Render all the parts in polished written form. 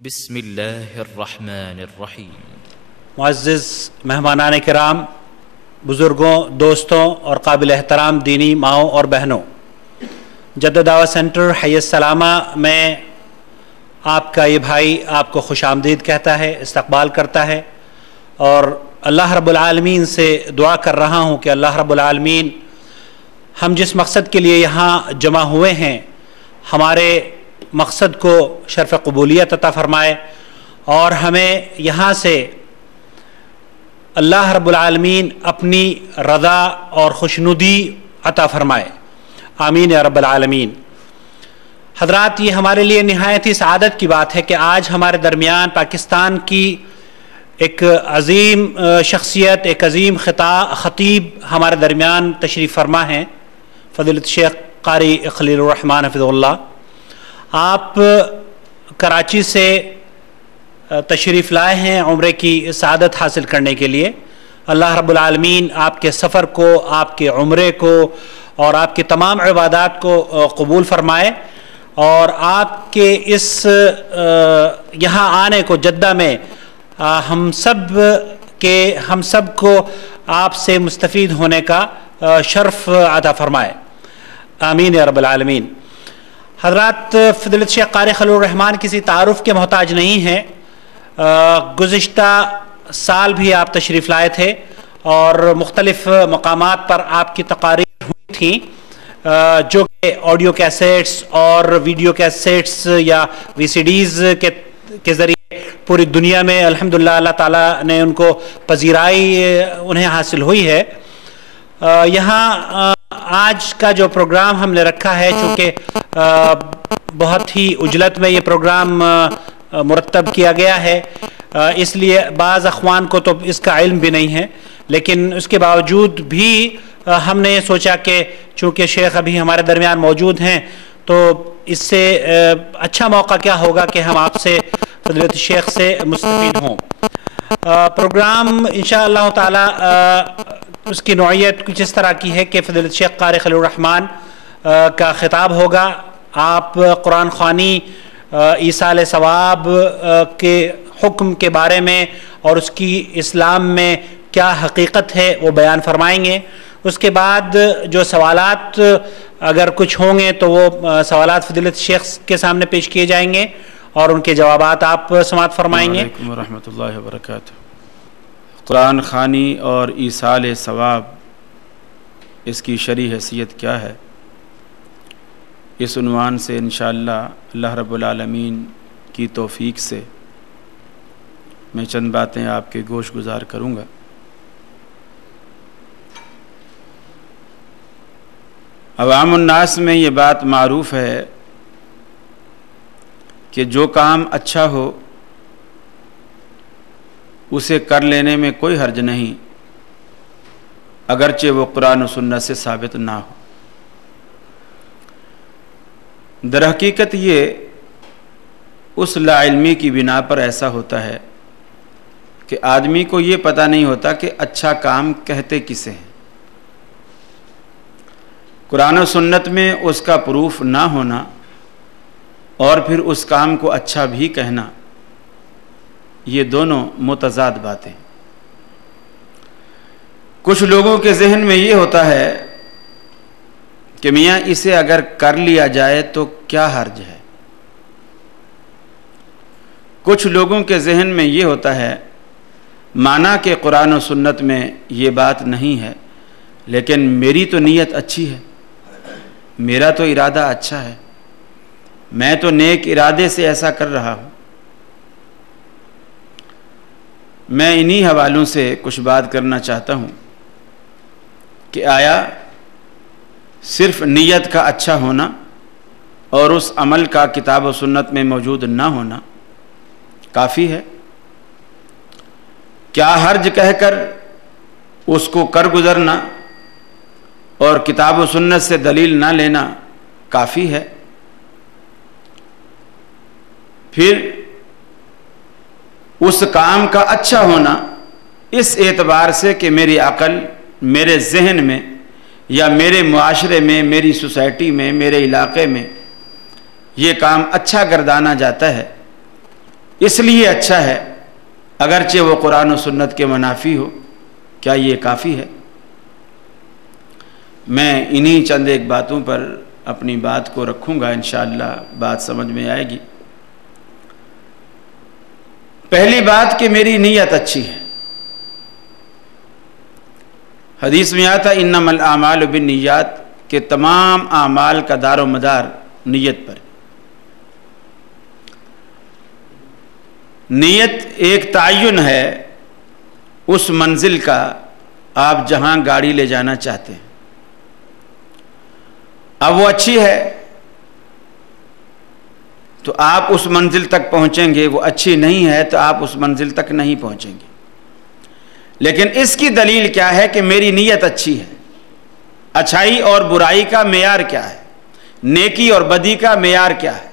بسم اللہ الرحمن الرحیم۔ معزز مہمانان کرام، بزرگوں، دوستوں اور قابل احترام دینی ماؤں اور بہنوں، جدہ دعوت سینٹر حی السلامہ میں آپ کا یہ بھائی آپ کو خوش آمدید کہتا ہے، استقبال کرتا ہے، اور اللہ رب العالمین سے دعا کر رہا ہوں کہ اللہ رب العالمین ہم جس مقصد کے لیے یہاں جمع ہوئے ہیں، ہمارے مقصد کو شرف قبولیت عطا فرمائے اور ہمیں یہاں سے اللہ رب العالمین اپنی رضا اور خوشنودی عطا فرمائے، آمین یا رب العالمین۔ حضرات، یہ ہمارے لیے نہایت ہی سعادت کی بات ہے کہ آج ہمارے درمیان پاکستان کی ایک عظیم شخصیت، ایک عظیم خطیب ہمارے درمیان تشریف فرما ہیں، فضیلت شیخ قاری خلیل الرحمن حفظہ اللہ۔ آپ کراچی سے تشریف لائے ہیں عمرے کی سعادت حاصل کرنے کے لیے۔ اللہ رب العالمین آپ کے سفر کو، آپ کے عمرے کو اور آپ کی تمام عبادات کو قبول فرمائے، اور آپ کے اس یہاں آنے کو جدہ میں ہم سب کو آپ سے مستفید ہونے کا شرف عطا فرمائے، آمین یا رب العالمین۔ حضرات، فضیلت شیخ قاری خلیل الرحمن کسی تعارف کے محتاج نہیں ہیں۔ گزشتہ سال بھی آپ تشریف لائے تھے اور مختلف مقامات پر آپ کی تقاریر ہوئی تھیں، جو کہ آڈیو کیسیٹس اور ویڈیو کیسیٹس یا وی سی ڈیز کے ذریعے پوری دنیا میں الحمدللہ اللہ تعالیٰ نے ان کو پذیرائی انہیں حاصل ہوئی ہے۔ یہاں آج کا جو پروگرام ہم نے رکھا ہے، چونکہ بہت ہی عجلت میں یہ پروگرام مرتب کیا گیا ہے، اس لیے بعض اخوان کو تو اس کا علم بھی نہیں ہے، لیکن اس کے باوجود بھی ہم نے یہ سوچا کہ چونکہ شیخ ابھی ہمارے درمیان موجود ہیں تو اس سے اچھا موقع کیا ہوگا کہ ہم آپ سے فضیلت شیخ سے مستفید ہوں۔ پروگرام انشاءاللہ تعالی اس کی نوعیت کچھ اس طرح کی ہے کہ فضیلت شیخ قاری خلیل الرحمن کا خطاب ہوگا، آپ قرآن خوانی، ایصال ثواب کے حکم کے بارے میں اور اس کی اسلام میں کیا حقیقت ہے وہ بیان فرمائیں گے۔ اس کے بعد جو سوالات اگر کچھ ہوں گے تو وہ سوالات فضیلت شیخ کے سامنے پیش کیے جائیں گے اور ان کے جوابات آپ سماعت فرمائیں گے۔ السلام علیکم ورحمۃ اللہ وبرکاتہ۔ قرآن خوانی اور ایصال ثواب، اس کی شرعی حیثیت کیا ہے، اس عنوان سے انشاءاللہ اللہ رب العالمین کی توفیق سے میں چند باتیں آپ کے گوش گزار کروں گا۔ عوام الناس میں یہ بات معروف ہے کہ جو کام اچھا ہو اسے کر لینے میں کوئی حرج نہیں، اگرچہ وہ قرآن و سنت سے ثابت نہ ہو۔ در حقیقت یہ اس لا علمی کی بنا پر ایسا ہوتا ہے کہ آدمی کو یہ پتہ نہیں ہوتا کہ اچھا کام کہتے کسے ہیں۔ قرآن و سنت میں اس کا پروف نہ ہونا اور پھر اس کام کو اچھا بھی کہنا، یہ دونوں متضاد باتیں۔ کچھ لوگوں کے ذہن میں یہ ہوتا ہے کہ میاں اسے اگر کر لیا جائے تو کیا حرج ہے۔ کچھ لوگوں کے ذہن میں یہ ہوتا ہے مانا کہ قرآن و سنت میں یہ بات نہیں ہے، لیکن میری تو نیت اچھی ہے، میرا تو ارادہ اچھا ہے، میں تو نیک ارادے سے ایسا کر رہا ہوں۔ میں انہی حوالوں سے کچھ بات کرنا چاہتا ہوں کہ آیا صرف نیت کا اچھا ہونا اور اس عمل کا کتاب و سنت میں موجود نہ ہونا کافی ہے؟ کیا حرج کہہ کر اس کو کر گزرنا اور کتاب و سنت سے دلیل نہ لینا کافی ہے؟ پھر اس کام کا اچھا ہونا اس اعتبار سے کہ میری عقل، میرے ذہن میں یا میرے معاشرے میں، میری سوسائٹی میں، میرے علاقے میں یہ کام اچھا گردانا جاتا ہے، اس لیے اچھا ہے، اگرچہ وہ قرآن و سنت کے منافی ہو۔ کیا یہ کافی ہے؟ میں انہی چند ایک باتوں پر اپنی بات کو رکھوں گا، انشاءاللہ بات سمجھ میں آئے گی۔ پہلی بات کہ میری نیت اچھی ہے۔ حدیث میں آتا انما الاعمال بالنیات کہ تمام اعمال کا دار و مدار نیت پر۔ نیت ایک تعین ہے اس منزل کا آپ جہاں گاڑی لے جانا چاہتے ہیں۔ اب وہ اچھی ہے تو آپ اس منزل تک پہنچیں گے، وہ اچھی نہیں ہے تو آپ اس منزل تک نہیں پہنچیں گے۔ لیکن اس کی دلیل کیا ہے کہ میری نیت اچھی ہے؟ اچھائی اور برائی کا معیار کیا ہے؟ نیکی اور بدی کا معیار کیا ہے؟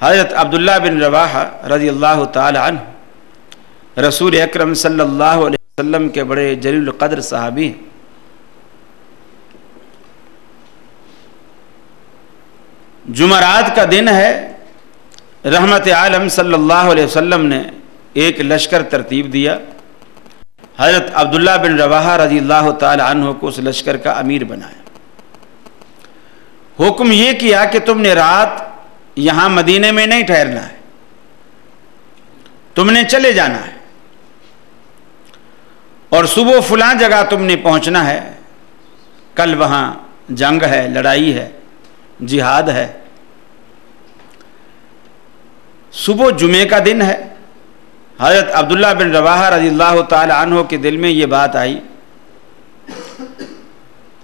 حضرت عبداللہ بن رواحہ رضی اللہ تعالی عنہ رسول اکرم صلی اللہ علیہ وسلم کے بڑے جلیل القدر صحابی ہیں۔ جمعرات کا دن ہے، رحمت عالم صلی اللہ علیہ وسلم نے ایک لشکر ترتیب دیا۔ حضرت عبداللہ بن رواحہ رضی اللہ تعالی عنہ کو اس لشکر کا امیر بنایا۔ حکم یہ کیا کہ تم نے رات یہاں مدینے میں نہیں ٹھہرنا ہے، تم نے چلے جانا ہے، اور صبح فلاں جگہ تم نے پہنچنا ہے، کل وہاں جنگ ہے، لڑائی ہے، جہاد ہے۔ صبح جمعے کا دن ہے۔ حضرت عبداللہ بن رواحہ رضی اللہ تعالی عنہ کے دل میں یہ بات آئی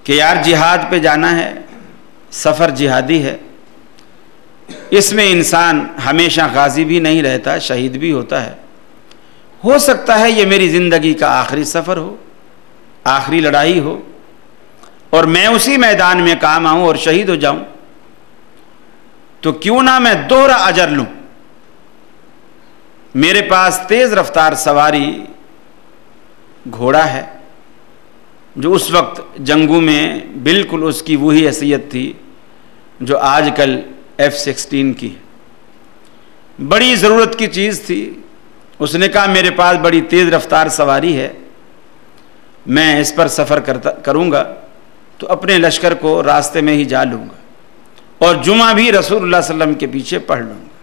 کہ یار جہاد پہ جانا ہے، سفر جہادی ہے، اس میں انسان ہمیشہ غازی بھی نہیں رہتا، شہید بھی ہوتا ہے۔ ہو سکتا ہے یہ میری زندگی کا آخری سفر ہو، آخری لڑائی ہو، اور میں اسی میدان میں کام آؤں اور شہید ہو جاؤں، تو کیوں نہ میں دوہرا اجر لوں۔ میرے پاس تیز رفتار سواری گھوڑا ہے جو اس وقت جنگوں میں بالکل اس کی وہی حیثیت تھی جو آج کل F-16 کی ہے، بڑی ضرورت کی چیز تھی۔ اس نے کہا میرے پاس بڑی تیز رفتار سواری ہے، میں اس پر سفر کروں گا تو اپنے لشکر کو راستے میں ہی جا لوں گا، اور جمعہ بھی رسول اللہ صلی اللہ علیہ وسلم کے پیچھے پڑھ لوں گا۔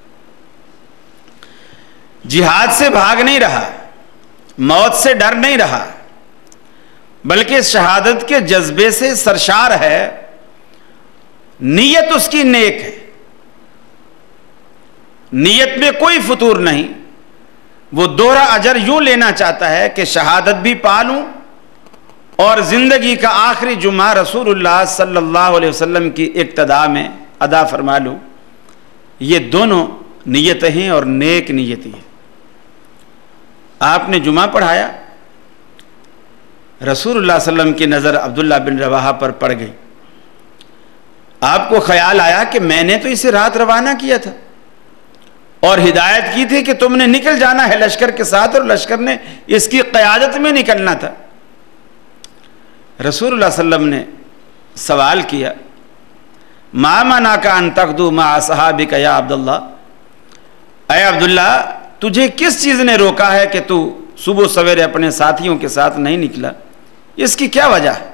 جہاد سے بھاگ نہیں رہا، موت سے ڈر نہیں رہا، بلکہ شہادت کے جذبے سے سرشار ہے۔ نیت اس کی نیک ہے، نیت میں کوئی فتور نہیں۔ وہ دوہرا اجر یوں لینا چاہتا ہے کہ شہادت بھی پالوں اور زندگی کا آخری جمعہ رسول اللہ صلی اللہ علیہ وسلم کی اقتداء میں ادا فرما لوں۔ یہ دونوں نیتیں ہیں اور نیک نیتی ہیں۔ آپ نے جمعہ پڑھایا، رسول اللہ صلی اللہ علیہ وسلم کی نظر عبداللہ بن رواحہ پر پڑ گئی۔ آپ کو خیال آیا کہ میں نے تو اسے رات روانہ کیا تھا اور ہدایت کی تھی کہ تم نے نکل جانا ہے لشکر کے ساتھ، اور لشکر نے اس کی قیادت میں نکلنا تھا۔ رسول اللہ صلی اللہ علیہ وسلم نے سوال کیا، ما منعک ان تغدو مع اصحابک یا عبداللہ، اے عبداللہ تجھے کس چیز نے روکا ہے کہ تو صبح سویرے اپنے ساتھیوں کے ساتھ نہیں نکلا؟ اس کی کیا وجہ ہے؟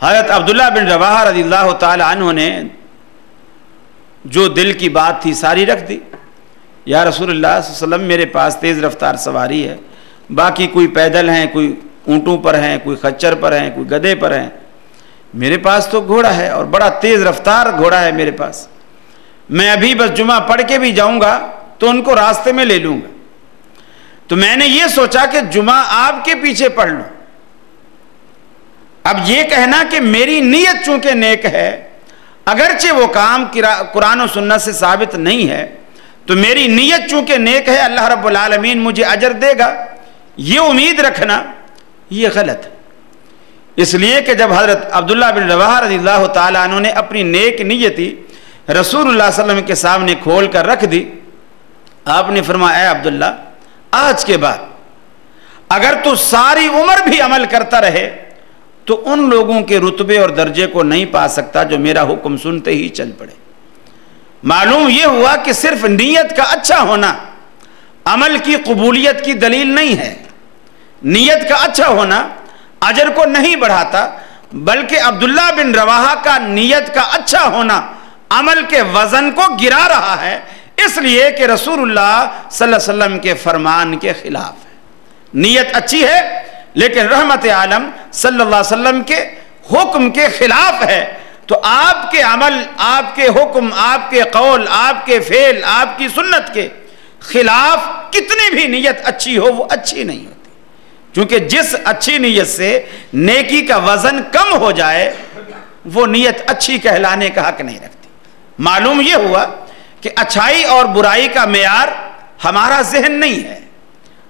حضرت عبداللہ بن رواحہ رضی اللہ تعالی عنہ نے جو دل کی بات تھی ساری رکھ دی۔ یا رسول اللہ صلی اللہ علیہ وسلم میرے پاس تیز رفتار سواری ہے، باقی کوئی پیدل ہیں، کوئی اونٹوں پر ہیں، کوئی خچر پر ہیں، کوئی گدھے پر ہیں، میرے پاس تو گھوڑا ہے اور بڑا تیز رفتار گھوڑا ہے میرے پاس، میں ابھی بس جمعہ پڑھ کے بھی جاؤں گا تو ان کو راستے میں لے لوں گا۔ تو میں نے یہ سوچا کہ جمعہ آپ کے پیچھے پڑھ لوں۔ اب یہ کہنا کہ میری نیت چونکہ نیک ہے، اگرچہ وہ کام قرآن و سنت سے ثابت نہیں ہے، تو میری نیت چونکہ نیک ہے، اللہ رب العالمین مجھے اجر دے گا، یہ امید رکھنا یہ غلط ہے۔ اس لیے کہ جب حضرت عبداللہ بن رواحہ رضی اللہ تعالیٰ عنہ نے اپنی نیک نیتی رسول اللہ صلی اللہ علیہ وسلم کے سامنے کھول کر رکھ دی، آپ نے فرمایا اے عبداللہ آج کے بعد اگر تو ساری عمر بھی عمل کرتا رہے تو ان لوگوں کے رتبے اور درجے کو نہیں پا سکتا جو میرا حکم سنتے ہی چل پڑے۔ معلوم یہ ہوا کہ صرف نیت کا اچھا ہونا عمل کی قبولیت کی دلیل نہیں ہے. نیت کا اچھا ہونا اجر کو نہیں بڑھاتا، بلکہ عبداللہ بن رواحہ کا نیت کا اچھا ہونا عمل کے وزن کو گرا رہا ہے، اس لیے کہ رسول اللہ صلی اللہ علیہ وسلم کے فرمان کے خلاف ہے. نیت اچھی ہے لیکن رحمت عالم صلی اللہ علیہ وسلم کے حکم کے خلاف ہے، تو آپ کے عمل، آپ کے حکم، آپ کے قول، آپ کے فعل، آپ کی سنت کے خلاف کتنی بھی نیت اچھی ہو وہ اچھی نہیں ہوتی، کیونکہ جس اچھی نیت سے نیکی کا وزن کم ہو جائے وہ نیت اچھی کہلانے کا حق نہیں رکھتی. معلوم یہ ہوا کہ اچھائی اور برائی کا معیار ہمارا ذہن نہیں ہے.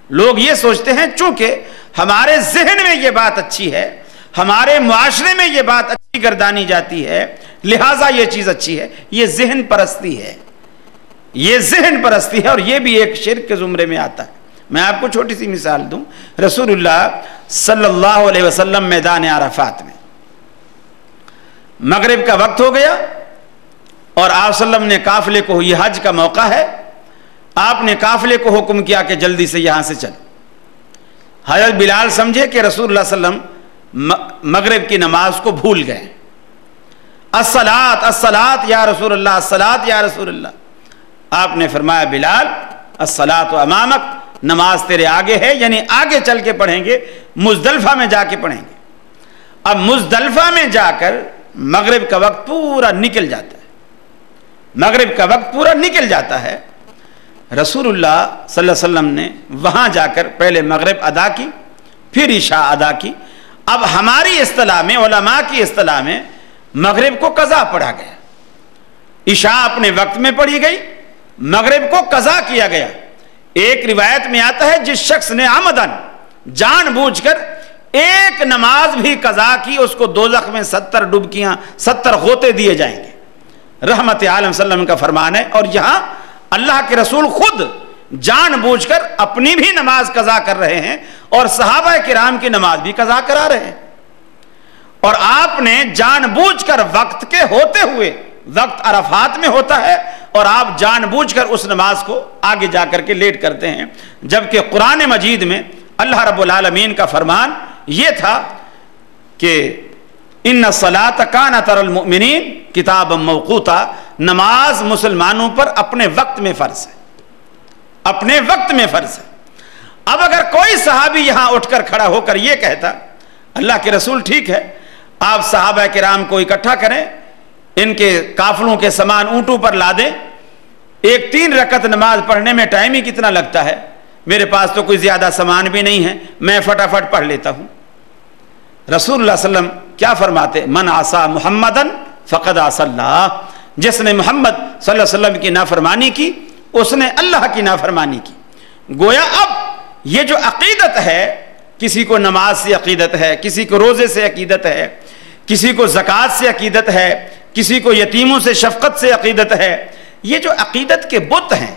لوگ یہ سوچتے ہیں چونکہ ہمارے ذہن میں یہ بات اچھی ہے، ہمارے معاشرے میں یہ بات اچھی گردانی جاتی ہے، لہٰذا یہ چیز اچھی ہے. یہ ذہن پرستی ہے، یہ ذہن پرستی ہے، اور یہ بھی ایک شرک کے زمرے میں آتا ہے. میں آپ کو چھوٹی سی مثال دوں. رسول اللہ صلی اللہ علیہ وسلم میدان عرفات میں مغرب کا وقت ہو گیا اور آپ صلی اللہ علیہ وسلم نے قافلے کو، یہ حج کا موقع ہے، آپ نے قافلے کو حکم کیا کہ جلدی سے یہاں سے چلو. حضرت بلال سمجھے کہ رسول اللہ صلی اللہ علیہ وسلم مغرب کی نماز کو بھول گئے. الصلاۃ الصلاۃ یا رسول اللہ، الصلاۃ یا رسول اللہ. آپ نے فرمایا بلال الصلاۃ امامک، نماز تیرے آگے ہے، یعنی آگے چل کے پڑھیں گے، مزدلفہ میں جا کے پڑھیں گے. اب مزدلفہ میں جا کر مغرب کا وقت پورا نکل جاتا ہے، مغرب کا وقت پورا نکل جاتا ہے. رسول اللہ صلی اللہ علیہ وسلم نے وہاں جا کر پہلے مغرب ادا کی، پھر عشاء ادا کی. اب ہماری اصطلاح میں، علماء کی اصطلاح میں، مغرب کو قضا پڑھا گیا، عشاء اپنے وقت میں پڑھی گئی، مغرب کو قضا کیا گیا. ایک روایت میں آتا ہے جس شخص نے عمدن، جان بوجھ کر ایک نماز بھی قضا کی، اس کو دوزخ میں 70 ڈبکیاں، 70 غوطے دیے جائیں گے. رحمت عالم صلی اللہ علیہ وسلم کا فرمان ہے. اور یہاں اللہ کے رسول خود جان بوجھ کر اپنی بھی نماز قضا کر رہے ہیں اور صحابہ کرام کی نماز بھی قضا کرا رہے ہیں. اور آپ نے جان بوجھ کر وقت کے ہوتے ہوئے، وقت عرفات میں ہوتا ہے، اور آپ جان بوجھ کر اس نماز کو آگے جا کر کے لیٹ کرتے ہیں. جبکہ قرآن مجید میں اللہ رب العالمین کا فرمان یہ تھا کہ ان الصلاۃ کانت علی المؤمنین کتابا موقوتا، نماز مسلمانوں پر اپنے وقت میں فرض ہے، اپنے وقت میں فرض ہے. اب اگر کوئی صحابی یہاں اٹھ کر کھڑا ہو کر یہ کہتا اللہ کے رسول ٹھیک ہے، آپ صحابہ کرام کو اکٹھا کریں، ان کے قافلوں کے سامان اونٹوں پر لا دیں، ایک 3 رکعت نماز پڑھنے میں ٹائم ہی کتنا لگتا ہے، میرے پاس تو کوئی زیادہ سامان بھی نہیں ہے، میں فٹافٹ پڑھ لیتا ہوں. رسول اللہ صلی اللہ علیہ وسلم کیا فرماتے؟ من عصا محمدن فقد عصا اللہ، جس نے محمد صلی اللہ علیہ وسلم کی نافرمانی کی اس نے اللہ کی نافرمانی کی. گویا اب یہ جو عقیدت ہے، کسی کو نماز سے عقیدت ہے، کسی کو روزے سے عقیدت ہے، کسی کو زکوٰۃ سے عقیدت ہے، کسی کو یتیموں سے شفقت سے عقیدت ہے، یہ جو عقیدت کے بت ہیں،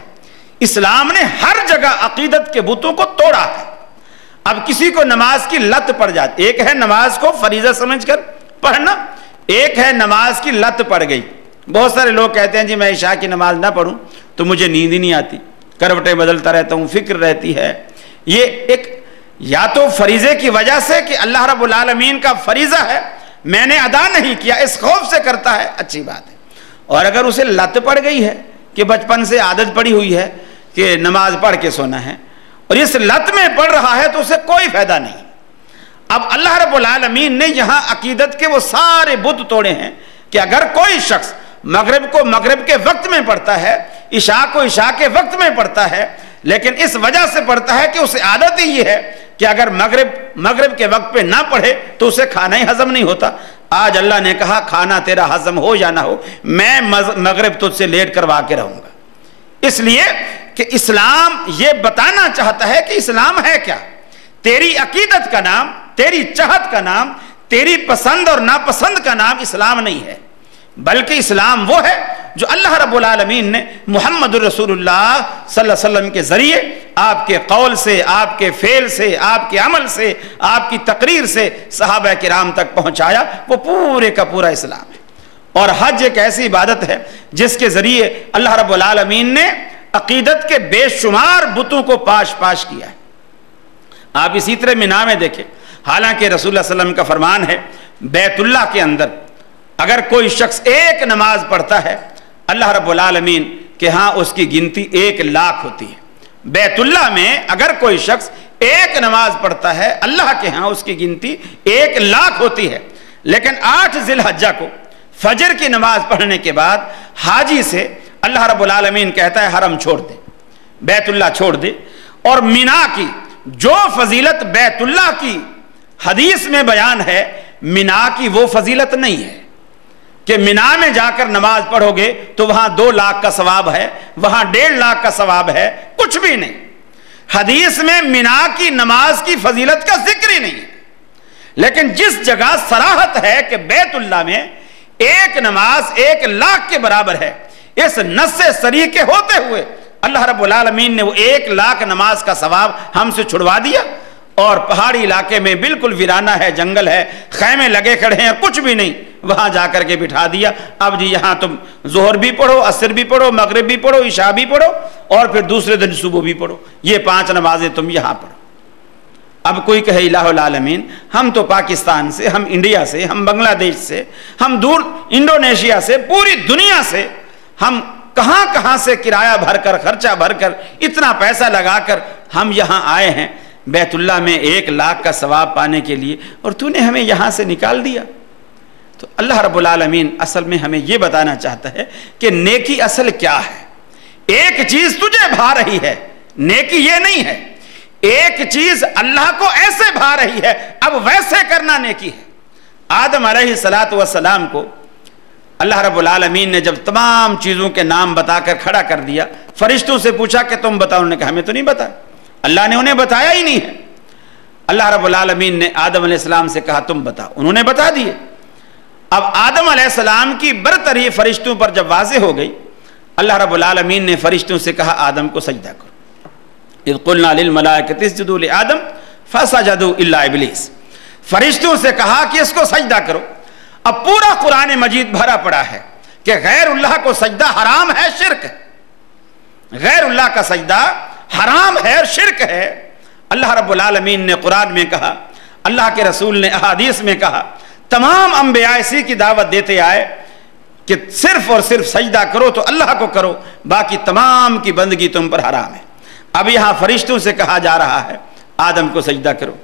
اسلام نے ہر جگہ عقیدت کے بتوں کو توڑا ہے. اب کسی کو نماز کی لت پڑ جاتی، ایک ہے نماز کو فریضہ سمجھ کر پڑھنا، ایک ہے نماز کی لت پڑ گئی. بہت سارے لوگ کہتے ہیں جی میں عشاء کی نماز نہ پڑھوں تو مجھے نیند ہی نہیں آتی، کروٹیں بدلتا رہتا ہوں، فکر رہتی ہے. یہ ایک یا تو فریضے کی وجہ سے کہ اللہ رب العالمین کا فریضہ ہے میں نے ادا نہیں کیا، اس خوف سے کرتا ہے، اچھی بات ہے. اور اگر اسے لت پڑ گئی ہے کہ بچپن سے عادت پڑی ہوئی ہے کہ نماز پڑھ کے سونا ہے اور اس لت میں پڑھ رہا ہے تو اسے کوئی فائدہ نہیں. اب اللہ رب العالمین نے یہاں عقیدت کے وہ سارے بت توڑے ہیں کہ اگر کوئی شخص مغرب کو مغرب کے وقت میں پڑھتا ہے، عشاء کو عشاء کے وقت میں پڑھتا ہے، لیکن اس وجہ سے پڑھتا ہے کہ اسے عادت ہی یہ ہے کہ اگر مغرب کے وقت پہ نہ پڑھے تو اسے کھانا ہی ہضم نہیں ہوتا. آج اللہ نے کہا کھانا تیرا ہضم ہو یا نہ ہو، میں مغرب تجھ سے لیٹ کروا کے رہوں گا. اس لیے کہ اسلام یہ بتانا چاہتا ہے کہ اسلام ہے کیا. تیری عقیدت کا نام، تیری چاہت کا نام، تیری پسند اور ناپسند کا نام اسلام نہیں ہے، بلکہ اسلام وہ ہے جو اللہ رب العالمین نے محمد الرسول اللہ صلی اللہ علیہ وسلم کے ذریعے آپ کے قول سے، آپ کے فعل سے، آپ کے عمل سے، آپ کی تقریر سے صحابہ کرام تک پہنچایا. وہ پورے کا پورا اسلام ہے. اور حج ایک ایسی عبادت ہے جس کے ذریعے اللہ رب العالمین نے عقیدت کے بے شمار بتوں کو پاش پاش کیا ہے۔ آپ اسی طرح مینا میں دیکھیں، حالانکہ رسول اللہ صلی اللہ علیہ وسلم کا فرمان ہے بیت اللہ کے اندر اگر کوئی شخص ایک نماز پڑھتا ہے اللہ رب العالمین کے ہاں اس کی گنتی 1,00,000 ہوتی ہے۔ بیت اللہ میں اگر کوئی شخص ایک نماز پڑھتا ہے اللہ کے ہاں اس کی گنتی 1,00,000 ہوتی ہے۔ لیکن 8 ذی الحجہ کو فجر کی نماز پڑھنے کے بعد حاجی سے اللہ رب العالمین کہتا ہے حرم چھوڑ دے، بیت اللہ چھوڑ دے، اور مینا کی جو فضیلت بیت اللہ کی حدیث میں بیان ہے مینا کی وہ فضیلت نہیں ہے کہ مینا میں جا کر نماز پڑھو گے تو وہاں 2,00,000 کا ثواب ہے، وہاں 1,50,000 کا ثواب ہے، کچھ بھی نہیں۔ حدیث میں مینا کی نماز کی فضیلت کا ذکر ہی نہیں ہے۔ لیکن جس جگہ صراحت ہے کہ بیت اللہ میں ایک نماز 1,00,000 کے برابر ہے، اس نص صریح کے ہوتے ہوئے اللہ رب العالمین نے وہ 1,00,000 نماز کا ثواب ہم سے چھڑوا دیا، اور پہاڑی علاقے میں بالکل ویرانہ ہے، جنگل ہے، خیمے لگے کھڑے ہیں، کچھ بھی نہیں، وہاں جا کر کے بٹھا دیا۔ اب جی یہاں تم ظہر بھی پڑھو، عصر بھی پڑھو، مغرب بھی پڑھو، عشاء بھی پڑھو، اور پھر دوسرے دن صبح بھی پڑھو، یہ 5 نمازیں تم یہاں پڑھو۔ اب کوئی کہے الہ العالمین ہم تو پاکستان سے، ہم انڈیا سے، ہم بنگلہ دیش سے، ہم دور انڈونیشیا سے، پوری دنیا سے، ہم کہاں کہاں سے کرایہ بھر کر، خرچہ بھر کر، اتنا پیسہ لگا کر ہم یہاں آئے ہیں بیت اللہ میں 1,00,000 کا ثواب پانے کے لیے، اور تو نے ہمیں یہاں سے نکال دیا۔ تو اللہ رب العالمین اصل میں ہمیں یہ بتانا چاہتا ہے کہ نیکی اصل کیا ہے۔ ایک چیز تجھے بھا رہی ہے، نیکی یہ نہیں ہے، ایک چیز اللہ کو ایسے بھا رہی ہے، اب ویسے کرنا نیکی ہے۔ آدم علیہ السلام کو اللہ رب العالمین نے جب تمام چیزوں کے نام بتا کر کھڑا کر دیا، فرشتوں سے پوچھا کہ تم بتاؤ، انہوں نے کہا ہمیں تو نہیں بتا، اللہ نے انہیں بتایا ہی نہیں ہے۔ اللہ رب العالمین نے آدم علیہ السلام سے کہا تم بتاؤ، انہوں نے بتا دیے۔ اب آدم علیہ السلام کی برتری فرشتوں پر جب واضح ہو گئی، اللہ رب العالمین نے فرشتوں سے کہا آدم کو سجدہ کرو۔ اذ قلنا للملائکۃ اسجدوا لآدم فسجدوا الا ابلیس، فرشتوں سے کہا کہ اس کو سجدہ کرو۔ اب پورا قرآن مجید بھرا پڑا ہے کہ غیر اللہ کو سجدہ حرام ہے، شرک ہے، غیر اللہ کا سجدہ حرام ہے اور شرک ہے۔ اللہ رب العالمین نے قرآن میں کہا، اللہ کے رسول نے احادیث میں کہا، تمام انبیاء اسی کی دعوت دیتے آئے کہ صرف اور صرف سجدہ کرو تو اللہ کو کرو، باقی تمام کی بندگی تم پر حرام ہے۔ اب یہاں فرشتوں سے کہا جا رہا ہے آدم کو سجدہ کرو۔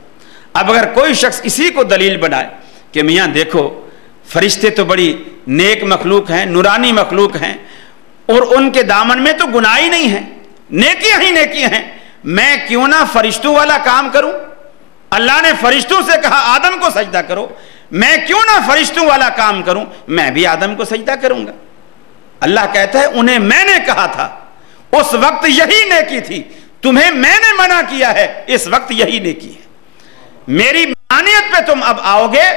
اب اگر کوئی شخص اسی کو دلیل بنائے کہ میاں دیکھو فرشتے تو بڑی نیک مخلوق ہیں، نورانی مخلوق ہیں، اور ان کے دامن میں تو گناہ ہی نہیں ہے، نیکیاں ہی نیکیاں ہیں، میں کیوں نہ فرشتوں والا کام کروں؟ اللہ نے فرشتوں سے کہا آدم کو سجدہ کرو، میں کیوں نہ فرشتوں والا کام کروں، میں بھی آدم کو سجدہ کروں گا۔ اللہ کہتا ہے انہیں میں نے کہا تھا، اس وقت یہی نیکی تھی، تمہیں میں نے منع کیا ہے، اس وقت یہی نیکی ہے۔ میری مانیت پہ تم اب آؤ گے،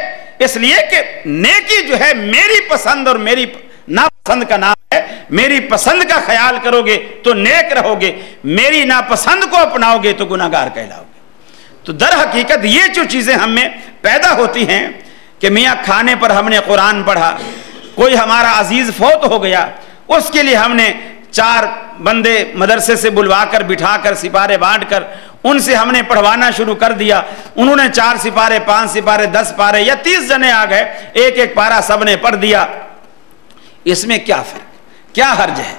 اس لیے کہ نیکی جو ہے میری پسند اور میری ناپسند کا نام ہے، میری پسند کا خیال کرو گے تو نیک رہو گے، میری ناپسند کو اپناؤ گے تو گناہگار کہلاؤ گے۔ تو در حقیقت یہ جو چیزیں ہم میں پیدا ہوتی ہیں کہ میاں کھانے پر ہم نے قرآن پڑھا، کوئی ہمارا عزیز فوت ہو گیا، اس کے لیے ہم نے 4 بندے مدرسے سے بلوا کر بٹھا کر سپارے بانٹ کر ان سے ہم نے پڑھوانا شروع کر دیا، انہوں نے 4 سپارے 5 سپارے 10 پارے یا 30 جنے آ گئے، ایک پارا سب نے پڑھ دیا، اس میں کیا فرق، کیا حرج ہے؟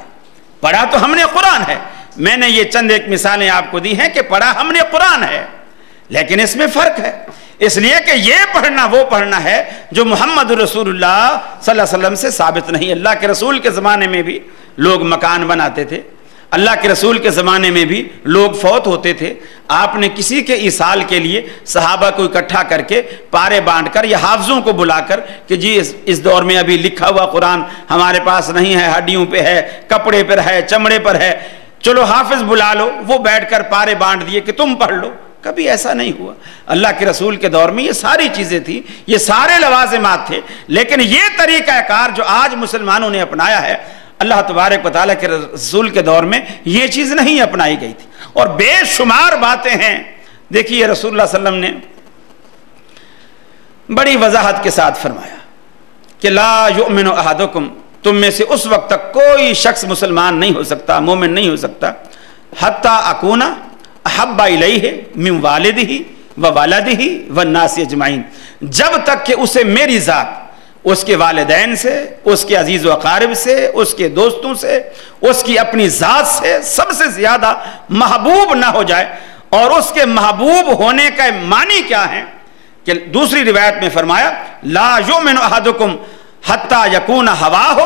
پڑھا تو ہم نے قرآن ہے۔ میں نے یہ چند ایک مثالیں آپ کو دی ہیں کہ پڑھا ہم نے قرآن ہے، لیکن اس میں فرق ہے، اس لیے کہ یہ پڑھنا وہ پڑھنا ہے جو محمد رسول اللہ صلی اللہ علیہ وسلم سے ثابت نہیں۔ اللہ کے رسول کے زمانے میں بھی لوگ مکان بناتے تھے، اللہ کے رسول کے زمانے میں بھی لوگ فوت ہوتے تھے، آپ نے کسی کے ایصال کے لیے صحابہ کو اکٹھا کر کے پارے بانٹ کر یا حافظوں کو بلا کر کہ جی اس دور میں ابھی لکھا ہوا قرآن ہمارے پاس نہیں ہے، ہڈیوں پہ ہے، کپڑے پر ہے، چمڑے پر ہے، چلو حافظ بلا لو، وہ بیٹھ کر پارے بانٹ دیے کہ تم پڑھ لو۔ کبھی ایسا نہیں ہوا۔ اللہ کے رسول کے دور میں یہ ساری چیزیں تھیں، یہ سارے لوازمات تھے، لیکن یہ طریقہ کار جو آج مسلمانوں نے اپنایا ہے، اللہ تبارک و تعالیٰ کے رسول کے دور میں یہ چیز نہیں اپنائی گئی تھی، اور بے شمار باتیں ہیں۔ دیکھیے رسول اللہ صلی اللہ علیہ وسلم نے بڑی وضاحت کے ساتھ فرمایا، کہ لا یؤمن احدکم، تم میں سے اس وقت تک کوئی شخص مسلمان نہیں ہو سکتا، مومن نہیں ہو سکتا، حتی اکون احب الیہ من والدہ و والدہ والناس اجمعین، جب تک کہ اسے میری ذات اس کے والدین سے، اس کے عزیز و اقارب سے، اس کے دوستوں سے، اس کی اپنی ذات سے سب سے زیادہ محبوب نہ ہو جائے۔ اور اس کے محبوب ہونے کا معنی کیا ہے کہ دوسری روایت میں فرمایا لا یؤمن احدکم حتی یکون ہواہ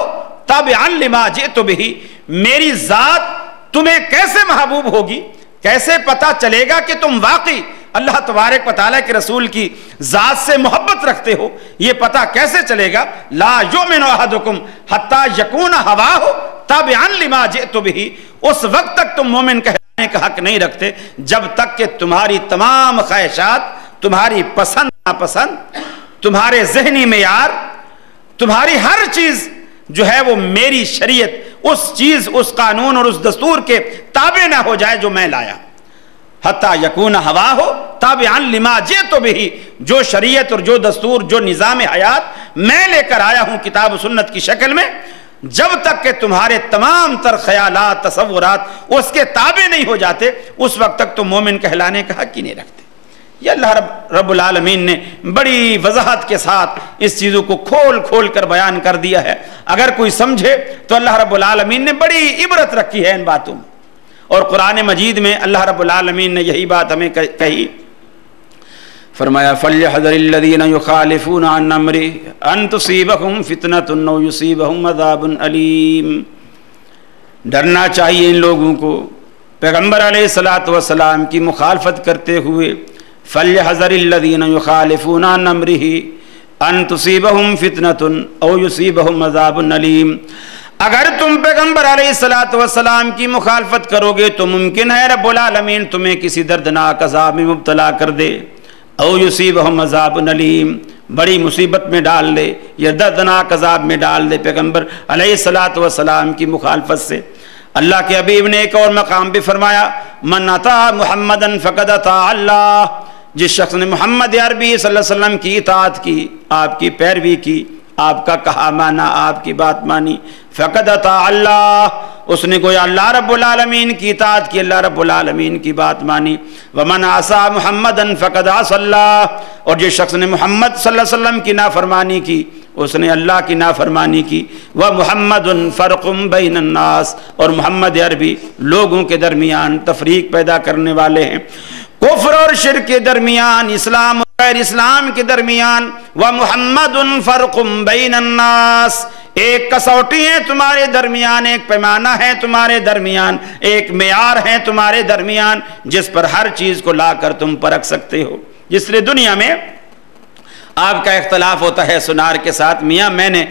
تابعا لما جئت بہ، میری ذات تمہیں کیسے محبوب ہوگی، کیسے پتہ چلے گا کہ تم واقعی اللہ تبارک و تعالیٰ کے رسول کی ذات سے محبت رکھتے ہو، یہ پتہ کیسے چلے گا؟ لا یؤمن احدکم حتی یکون ہواہ تابعا لما جئت بہ، اس وقت تک تم مومن کہلانے کا حق نہیں رکھتے جب تک کہ تمہاری تمام خواہشات، تمہاری پسند ناپسند، تمہارے ذہنی معیار، تمہاری ہر چیز جو ہے وہ میری شریعت، اس چیز، اس قانون اور اس دستور کے تابع نہ ہو جائے جو میں لایا۔ حتی یکون ہواہ تابعا لما جئت بہ، جو شریعت اور جو دستور، جو نظام حیات میں لے کر آیا ہوں کتاب و سنت کی شکل میں، جب تک کہ تمہارے تمام تر خیالات، تصورات اس کے تابع نہیں ہو جاتے، اس وقت تک تم مومن کہلانے کا حق ہی نہیں رکھتے۔ یہ اللہ رب العالمین نے بڑی وضاحت کے ساتھ اس چیزوں کو کھول کھول کر بیان کر دیا ہے۔ اگر کوئی سمجھے تو اللہ رب العالمین نے بڑی عبرت رکھی ہے ان باتوں میں، اور قرآن مجید میں اللہ رب العالمین نے یہی بات ہمیں کہی، فرمایا فَلْيَحْذَرِ الَّذِينَ يُخَالِفُونَ عَنْ أَمْرِهِ أَن تُصِيبَهُمْ فِتْنَةٌ أَوْ يُصِيبَهُمْ عَذَابٌ أَلِيمٌ، ڈرنا چاہیے ان لوگوں کو پیغمبر علیہ السلام کی مخالفت کرتے ہوئے۔ فَلْيَحْذَرِ الَّذِينَ يُخَالِفُونَ عَنْ أَمْرِهِ أَن تُصِيبَهُمْ فِتْنَةٌ أَوْ يُصِيبَهُمْ عَذَابٌ أَلِيمٌ، اگر تم پیغمبر علیہ السلام کی مخالفت کرو گے تو ممکن ہے رب العالمین تمہیں کسی دردناک عذاب میں مبتلا کر دے، او یصیبہم عذاب علیم، بڑی مصیبت میں ڈال دے یا دردناک عذاب میں ڈال دے پیغمبر علیہ السلام کی مخالفت سے۔ اللہ کے حبیب نے ایک اور مقام بھی فرمایا من اطاع محمدًا فقد اطاع اللہ، جس شخص نے محمد عربی صلی اللہ علیہ وسلم کی اطاعت کی، آپ کی پیروی کی، آپ کا کہا مانا، آپ کی بات مانی، فقد اطاع اللہ، اس نے گویا اللہ رب العالمین کی اطاعت کی، اللہ رب العالمین کی بات مانی۔ ومن عصى محمدا فقد عصى اللہ، اور جس شخص نے محمد صلی اللہ علیہ وسلم کی نافرمانی کی اس نے اللہ کی نافرمانی کی۔ ومحمد فرق بین الناس، اور محمد عربی لوگوں کے درمیان تفریق پیدا کرنے والے ہیں، کفر اور شرک کے درمیان، اسلام اور غیر اسلام کے درمیان۔ ومحمد فرق بین الناس، ایک کسوٹی ہے تمہارے درمیان، ایک پیمانہ ہے تمہارے درمیان، ایک معیار ہے تمہارے درمیان جس پر ہر چیز کو لا کر تم پرکھ سکتے ہو۔ جس لیے دنیا میں آپ کا اختلاف ہوتا ہے سنار کے ساتھ، میاں میں نے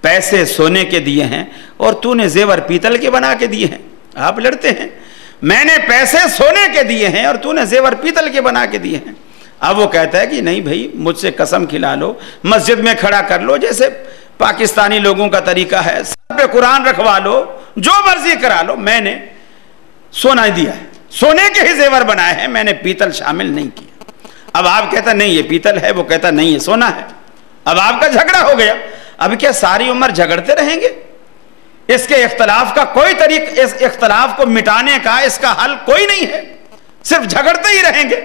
پیسے سونے کے دیے ہیں اور تو نے زیور پیتل کے بنا کے دیے ہیں، آپ لڑتے ہیں۔ میں نے پیسے سونے کے دیے ہیں اور تو نے زیور پیتل کے بنا کے دیے ہیں۔ اب وہ کہتا ہے کہ نہیں بھائی مجھ سے قسم کھلا لو، مسجد میں کھڑا کر لو، جیسے پاکستانی لوگوں کا طریقہ ہے، سر پہ قرآن رکھوا لو، جو مرضی کرا لو، میں نے سونا دیا ہے، سونے کے ہی زیور بنائے ہیں، میں نے پیتل شامل نہیں کیا۔ اب آپ کہتا نہیں یہ پیتل ہے، وہ کہتا نہیں یہ سونا ہے، اب آپ کا جھگڑا ہو گیا۔ اب کیا ساری عمر جھگڑتے رہیں گے؟ اس کے اختلاف کا کوئی طریقہ، اس اختلاف کو مٹانے کا اس کا حل کوئی نہیں ہے، صرف جھگڑتے ہی رہیں گے۔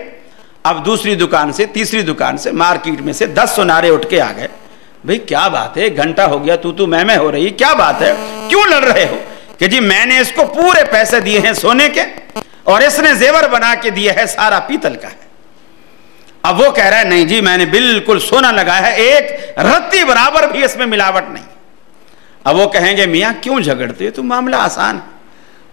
اب دوسری دکان سے، تیسری دکان سے، مارکیٹ میں سے 10 سنارے اٹھ کے آ گئے، بھئی کیا بات ہے، ایک گھنٹہ ہو گیا تو میں ہو رہی، کیا بات ہے، کیوں لڑ رہے ہو؟ کہ جی میں نے اس کو پورے پیسے دیے ہیں سونے کے اور اس نے زیور بنا کے دیا ہے سارا پیتل کا ہے۔ اب وہ کہہ رہا ہے نہیں جی میں نے بالکل سونا لگایا ہے، ایک رتی برابر بھی اس میں ملاوٹ نہیں۔ اب وہ کہیں گے میاں کیوں جھگڑتے ہو، تو معاملہ آسان ہے۔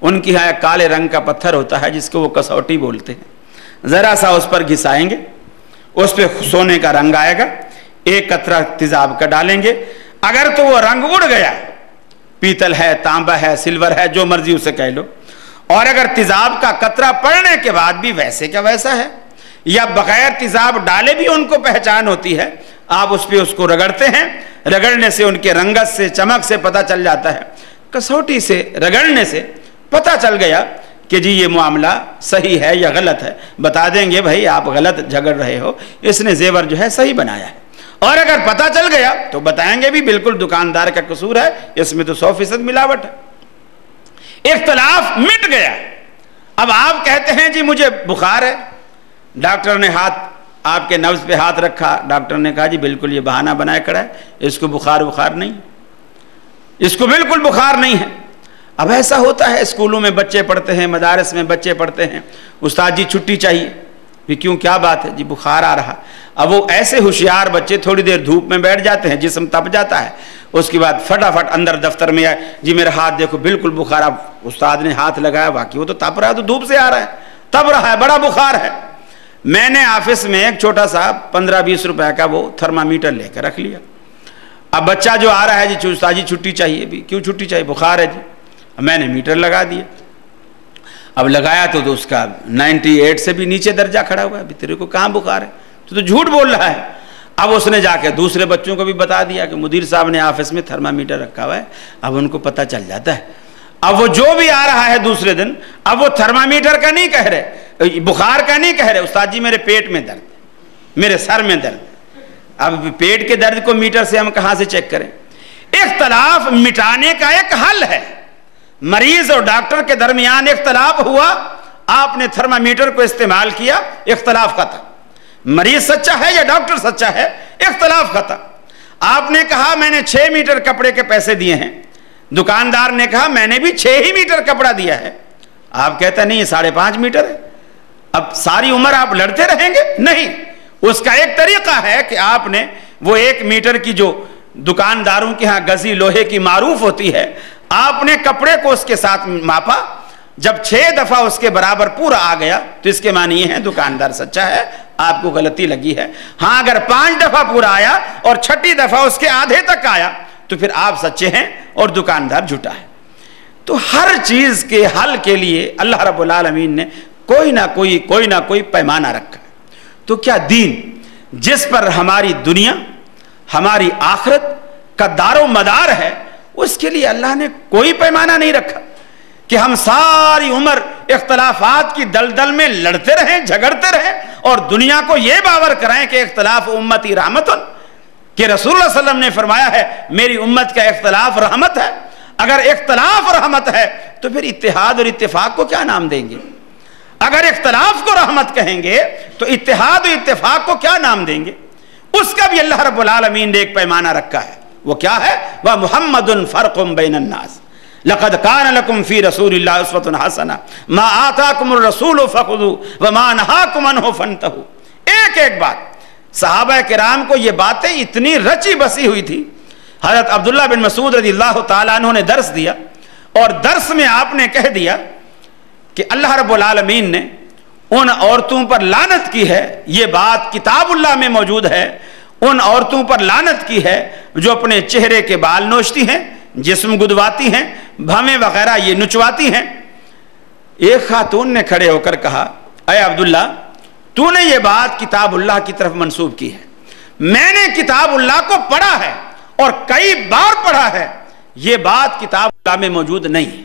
ان کی یہاں کالے رنگ کا پتھر ہوتا ہے جس کو وہ کسوٹی بولتے ہیں، ذرا سا اس پر گھسائیں گے، اس پہ سونے کا رنگ آئے گا، ایک قطرہ تیزاب کا ڈالیں گے، اگر تو وہ رنگ اڑ گیا، پیتل ہے، تانبا ہے، سلور ہے، جو مرضی اسے کہہ لو، اور اگر تیزاب کا قطرہ پڑنے کے بعد بھی ویسے کا ویسا ہے، یا بغیر تیزاب ڈالے بھی ان کو پہچان ہوتی ہے، آپ اس پہ اس کو رگڑتے ہیں، رگڑنے سے ان کے رنگت سے، چمک سے پتہ چل جاتا ہے، کسوٹی سے رگڑنے سے پتہ چل گیا کہ جی یہ معاملہ صحیح ہے یا غلط ہے، بتا دیں گے بھائی آپ غلط جھگڑ رہے ہو، اس نے زیور جو ہے صحیح بنایا ہے۔ اور اگر پتہ چل گیا تو بتائیں گے بھی بالکل دکاندار کا قصور ہے، اس میں تو 100% ملاوٹ ہے۔ اختلاف مٹ گیا۔ اب آپ کہتے ہیں جی مجھے بخار ہے، ڈاکٹر نے ہاتھ آپ کے نبض پہ ہاتھ رکھا، ڈاکٹر نے کہا جی بالکل یہ بہانہ بنائے کھڑا ہے، اس کو بخار نہیں، اس کو بالکل بخار نہیں ہے۔ اب ایسا ہوتا ہے، اسکولوں میں بچے پڑھتے ہیں، مدارس میں بچے پڑھتے ہیں، استاد جی چھٹی چاہیے، بھی کیوں کیا بات ہے؟ جی بخار آ رہا۔ اب وہ ایسے ہوشیار بچے تھوڑی دیر دھوپ میں بیٹھ جاتے ہیں، جسم تپ جاتا ہے، اس کے بعد فٹافٹ اندر دفتر میں آئے، جی میرا ہاتھ دیکھو بالکل بخار۔ اب استاد نے ہاتھ لگایا، واقعی وہ تو تپ رہا ہے، تو دھوپ سے آ رہا ہے، تپ رہا ہے، بڑا بخار ہے۔ میں نے آفس میں ایک چھوٹا سا 15-20 روپے کا وہ تھرمامیٹر لے کر رکھ لیا۔ اب بچہ جو آ رہا ہے، جی استاد جی چھٹی چاہیے، بھی کیوں چھٹی چاہیے؟ بخار ہے جی۔ میں نے میٹر لگا دیا، اب لگایا تو اس کا 98 سے بھی نیچے درجہ کھڑا ہوا ہے، تیرے کو کہاں بخار ہے؟ تو جھوٹ بول رہا ہے۔ اب اس نے جا کے دوسرے بچوں کو بھی بتا دیا کہ مدیر صاحب نے آفس میں تھرمامیٹر رکھا ہوا ہے، اب ان کو پتہ چل جاتا ہے۔ اب وہ جو بھی آ رہا ہے دوسرے دن، اب وہ تھرمامیٹر کا نہیں کہہ رہے، بخار کا نہیں کہہ رہے، استاد جی میرے پیٹ میں درد، میرے سر میں درد۔ اب پیٹ کے درد کو میٹر سے ہم کہاں سے چیک کریں؟ اختلاف مٹانے کا ایک حل ہے۔ مریض اور ڈاکٹر کے درمیان اختلاف ہوا، آپ نے تھرمامیٹر کو استعمال کیا، اختلاف ختم۔ مریض سچا ہے یا ڈاکٹر سچا ہے، اختلاف ختم۔ آپ نے کہا میں نے 6 میٹر کپڑے کے پیسے دیے ہیں، دکاندار نے کہا میں نے بھی 6 ہی میٹر کپڑا دیا ہے۔ آپ کہتے ہیں نہیں یہ 5.5 میٹر ہے۔ اب ساری عمر آپ لڑتے رہیں گے؟ نہیں، اس کا ایک طریقہ ہے کہ آپ نے وہ 1 میٹر کی جو دکانداروں کے ہاں گزی لوہے کی معروف ہوتی ہے، آپ نے کپڑے کو اس کے ساتھ ماپا، جب 6 دفعہ اس کے برابر پورا آ گیا تو اس کے معنی یہ ہے دکاندار سچا ہے، آپ کو غلطی لگی ہے۔ ہاں اگر 5 دفعہ پورا آیا اور 6ٹھی دفعہ اس کے آدھے تک آیا تو پھر آپ سچے ہیں اور دکاندار جھوٹا ہے۔ تو ہر چیز کے حل کے لیے اللہ رب العالمین نے کوئی نہ کوئی پیمانہ رکھا ہے۔ تو کیا دین جس پر ہماری دنیا، ہماری آخرت کا دار و مدار ہے، اس کے لیے اللہ نے کوئی پیمانہ نہیں رکھا کہ ہم ساری عمر اختلافات کی دلدل میں لڑتے رہیں، جھگڑتے رہیں اور دنیا کو یہ باور کرائیں کہ اختلاف امتی رحمتن، کہ رسول اللہ صلی اللہ علیہ وسلم نے فرمایا ہے میری امت کا اختلاف رحمت ہے۔ اگر اختلاف رحمت ہے تو پھر اتحاد اور اتفاق کو کیا نام دیں گے؟ اگر اختلاف کو رحمت کہیں گے تو اتحاد و اتفاق کو کیا نام دیں گے؟ اس کا بھی اللہ رب العالمین نے ایک پیمانہ رکھا ہے، وہ کیا ہے؟ وَمُحَمَّدٌ فَرْقٌ بَيْنَ النَّاسِ لَقَدْ كَانَ لَكُمْ فِي رَسُولِ اللَّهِ أُسْوَةٌ حَسَنَةٌ مَا آتَاكُمُ الرَّسُولُ فَخُذُوهُ وَمَا نَهَاكُمْ عَنْهُ فَانْتَهُوا۔ ایک بات، صحابہ کرام کو یہ باتیں اتنی رچی بسی ہوئی تھی۔ حضرت عبداللہ بن مسعود رضی اللہ تعالیٰ عنہ نے درس دیا اور درس میں آپ نے کہہ دیا کہ اللہ رب العالمین نے ان عورتوں پر لعنت کی ہے، یہ بات کتاب اللہ میں موجود ہے، ان عورتوں پر لعنت کی ہے جو اپنے چہرے کے بال نوچتی ہیں، جسم گدواتی ہیں، بھویں وغیرہ یہ نچواتی ہیں۔ ایک خاتون نے کھڑے ہو کر کہا اے عبداللہ تو نے یہ بات کتاب اللہ کی طرف منسوب کی ہے، میں نے کتاب اللہ کو پڑھا ہے اور کئی بار پڑھا ہے، یہ بات کتاب اللہ میں موجود نہیں ہے۔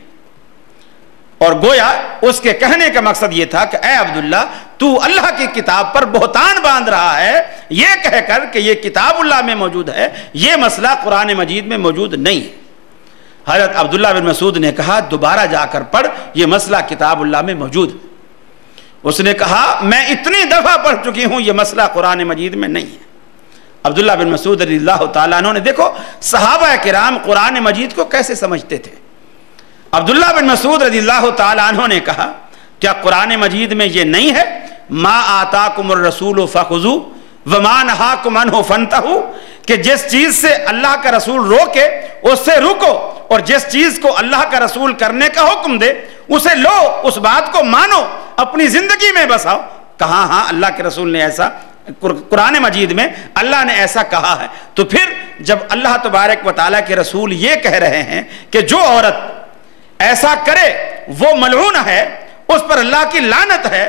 اور گویا اس کے کہنے کا مقصد یہ تھا کہ اے عبداللہ تو اللہ کی کتاب پر بہتان باندھ رہا ہے یہ کہہ کر کہ یہ کتاب اللہ میں موجود ہے، یہ مسئلہ قرآن مجید میں موجود نہیں ہے۔ حضرت عبداللہ بن مسعود نے کہا دوبارہ جا کر پڑھ، یہ مسئلہ کتاب اللہ میں موجود ہے۔ اس نے کہا میں اتنی دفعہ پڑھ چکی ہوں، یہ مسئلہ قرآن مجید میں نہیں ہے۔ عبداللہ بن مسعود رضی اللہ تعالیٰ عنہ نے دیکھو صحابہ کرام قرآن مجید کو کیسے سمجھتے تھے۔ عبداللہ بن مسعود رضی اللہ تعالیٰ عنہ نے کہا کیا قرآن مجید میں یہ نہیں ہے ما آتاکم الرسول فخذو وما نہاکم عنہ فانتہو، کہ جس چیز سے اللہ کا رسول روکے اس سے رکو اور جس چیز کو اللہ کا رسول کرنے کا حکم دے اسے لو، اس بات کو مانو، اپنی زندگی میں بساؤ۔ کہاں ہاں اللہ کے رسول نے ایسا، قرآن مجید میں اللہ نے ایسا کہا ہے۔ تو پھر جب اللہ تبارک و تعالیٰ کے رسول یہ کہہ رہے ہیں کہ جو عورت ایسا کرے وہ ملعون ہے، اس پر اللہ کی لعنت ہے،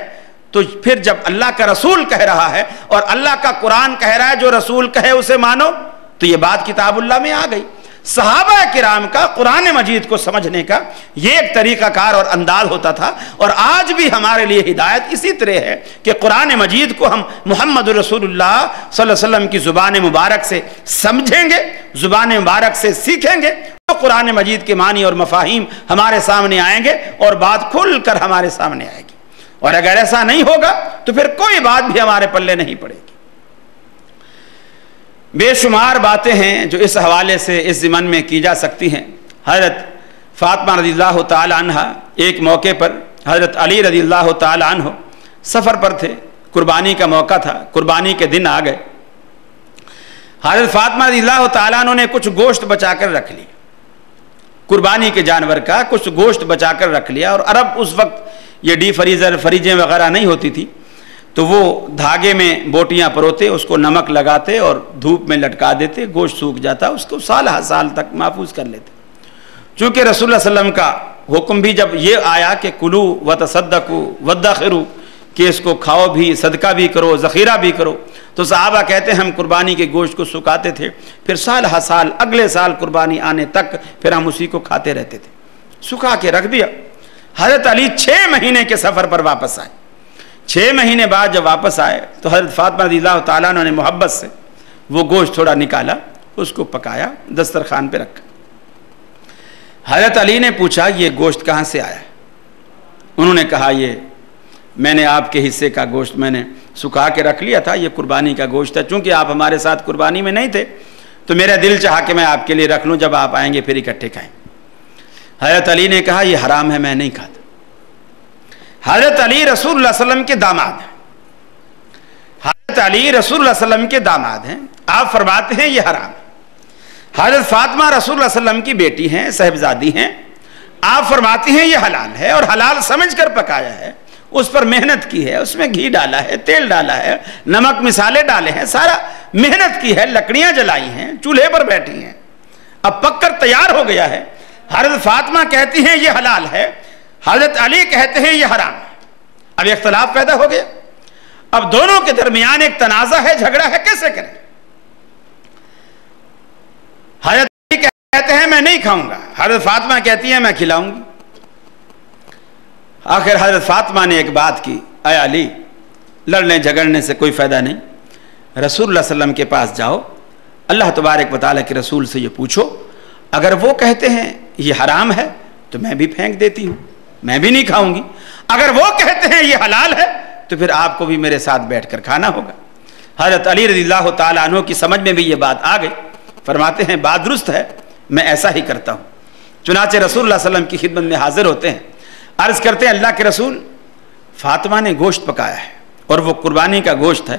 تو پھر جب اللہ کا رسول کہہ رہا ہے اور اللہ کا قرآن کہہ رہا ہے جو رسول کہے اسے مانو، تو یہ بات کتاب اللہ میں آ گئی۔ صحابہ کرام کا قرآن مجید کو سمجھنے کا یہ ایک طریقہ کار اور انداز ہوتا تھا، اور آج بھی ہمارے لیے ہدایت اسی طرح ہے کہ قرآن مجید کو ہم محمد رسول اللہ صلی اللہ علیہ وسلم کی زبان مبارک سے سمجھیں گے، زبان مبارک سے سیکھیں گے، تو قرآن مجید کے معنی اور مفاہیم ہمارے سامنے آئیں گے اور بات کھل کر ہمارے سامنے آئے گی۔ اور اگر ایسا نہیں ہوگا تو پھر کوئی بات بھی ہمارے پلے نہیں پڑے گی۔ بے شمار باتیں ہیں جو اس حوالے سے اس ضمن میں کی جا سکتی ہیں۔ حضرت فاطمہ رضی اللہ تعالی عنہ ایک موقع پر حضرت علی رضی اللہ تعالی عنہ سفر پر تھے، قربانی کا موقع تھا، قربانی کے دن آ گئے۔ حضرت فاطمہ رضی اللہ تعالی عنہ نے کچھ گوشت بچا کر رکھ لی، قربانی کے جانور کا کچھ گوشت بچا کر رکھ لیا، اور عرب اس وقت یہ ڈی فریزر فریجیں وغیرہ نہیں ہوتی تھی، تو وہ دھاگے میں بوٹیاں پروتے، اس کو نمک لگاتے اور دھوپ میں لٹکا دیتے، گوشت سوکھ جاتا، اس کو سال ہر سال تک محفوظ کر لیتے۔ چونکہ رسول اللہ صلی اللہ علیہ وسلم کا حکم بھی جب یہ آیا کہ کلو وتصدقوا وادخروا، کہ اس کو کھاؤ بھی، صدقہ بھی کرو، ذخیرہ بھی کرو، تو صحابہ کہتے ہیں ہم قربانی کے گوشت کو سکھاتے تھے، پھر سال ہر سال اگلے سال قربانی آنے تک پھر ہم اسی کو کھاتے رہتے تھے، سکھا کے رکھ دیا۔ حضرت علی 6 مہینے کے سفر پر واپس آئے۔ 6 مہینے بعد جب واپس آئے تو حضرت فاطمہ رضی اللہ تعالیٰ عنہ نے محبت سے وہ گوشت تھوڑا نکالا، اس کو پکایا، دسترخوان پہ رکھا۔ حضرت علی نے پوچھا یہ گوشت کہاں سے آیا؟ انہوں نے کہا یہ میں نے آپ کے حصے کا گوشت میں نے سکھا کے رکھ لیا تھا، یہ قربانی کا گوشت ہے، چونکہ آپ ہمارے ساتھ قربانی میں نہیں تھے تو میرا دل چاہا کہ میں آپ کے لیے رکھ لوں، جب آپ آئیں گے پھر اکٹھے کھائیں۔ حضرت علی نے کہا یہ حرام ہے، میں نہیں کھاتا۔ حضرت علی رسول اللہ صلی اللہ علیہ وسلم کے داماد ہیں، حضرت علی رسول اللہ صلی اللہ علیہ وسلم کے داماد ہیں، آپ فرماتے ہیں یہ حرام ہے۔ حضرت فاطمہ رسول اللہ صلی اللہ علیہ وسلم کی بیٹی ہیں، صاحبزادی ہیں، آپ فرماتی ہیں یہ حلال ہے، اور حلال سمجھ کر پکایا ہے، اس پر محنت کی ہے، اس میں گھی ڈالا ہے، تیل ڈالا ہے، نمک مسالے ڈالے ہیں، سارا محنت کی ہے، لکڑیاں جلائی ہیں، چولہے پر بیٹھی ہیں، اب پک کر تیار ہو گیا ہے۔ حضرت فاطمہ کہتی ہیں یہ حلال ہے، حضرت علی کہتے ہیں یہ حرام ہے۔ اب اختلاف پیدا ہو گیا، اب دونوں کے درمیان ایک تنازع ہے، جھگڑا ہے، کیسے کریں؟ حضرت علی کہتے ہیں میں نہیں کھاؤں گا، حضرت فاطمہ کہتی ہیں میں کھلاؤں گی۔ آخر حضرت فاطمہ نے ایک بات کی، اے علی لڑنے جھگڑنے سے کوئی فائدہ نہیں، رسول اللہ صلی اللہ علیہ وسلم کے پاس جاؤ، اللہ تبارک و تعالیٰ کے رسول سے یہ پوچھو، اگر وہ کہتے ہیں یہ حرام ہے تو میں بھی پھینک دیتی ہوں، میں بھی نہیں کھاؤں گی، اگر وہ کہتے ہیں یہ حلال ہے تو پھر آپ کو بھی میرے ساتھ بیٹھ کر کھانا ہوگا۔ حضرت علی رضی اللہ تعالیٰ عنہ کی سمجھ میں بھی یہ بات آ گئی، فرماتے ہیں بات درست ہے، میں ایسا ہی کرتا ہوں۔ چنانچہ رسول اللہ صلی اللہ علیہ وسلم کی خدمت میں حاضر ہوتے ہیں، عرض کرتے ہیں اللہ کے رسول فاطمہ نے گوشت پکایا ہے اور وہ قربانی کا گوشت ہے،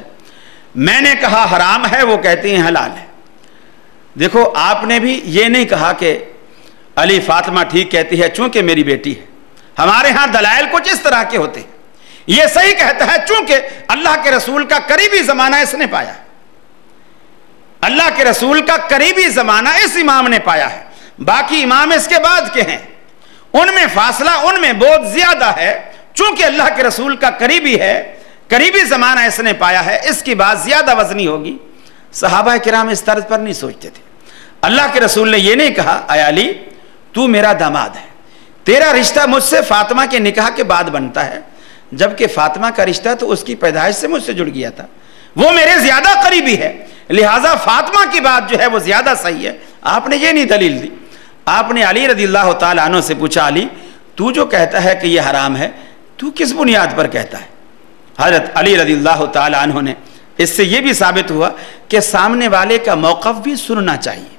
میں نے کہا حرام ہے، وہ کہتے ہیں حلال ہے۔ دیکھو آپ نے بھی یہ نہیں کہا کہ علی فاطمہ ٹھیک کہتی ہے چونکہ میری بیٹی ہے، ہمارے ہاں دلائل کچھ اس طرح کے ہوتے ہیں، یہ صحیح کہتا ہے چونکہ اللہ کے رسول کا قریبی زمانہ اس نے پایا ہے، اللہ کے رسول کا قریبی زمانہ اس امام نے پایا ہے، باقی امام اس کے بعد کے ہیں، ان میں فاصلہ، ان میں بہت زیادہ ہے، چونکہ اللہ کے رسول کا قریبی ہے، قریبی زمانہ اس نے پایا ہے، اس کی بات زیادہ وزنی ہوگی۔ صحابہ کرام اس طرز پر نہیں سوچتے تھے۔ اللہ کے رسول نے یہ نہیں کہا اے علی تو میرا داماد ہے، تیرا رشتہ مجھ سے فاطمہ کے نکاح کے بعد بنتا ہے، جبکہ فاطمہ کا رشتہ تو اس کی پیدائش سے مجھ سے جڑ گیا تھا، وہ میرے زیادہ قریبی ہے، لہٰذا فاطمہ کی بات جو ہے وہ زیادہ صحیح ہے۔ آپ نے یہ نہیں دلیل دی، آپ نے علی رضی اللہ تعالیٰ عنہ سے پوچھا علی تو جو کہتا ہے کہ یہ حرام ہے تو کس بنیاد پر کہتا ہے؟ حضرت علی رضی اللہ تعالیٰ عنہ نے اس سے یہ بھی ثابت ہوا کہ سامنے والے کا موقف بھی سننا چاہیے،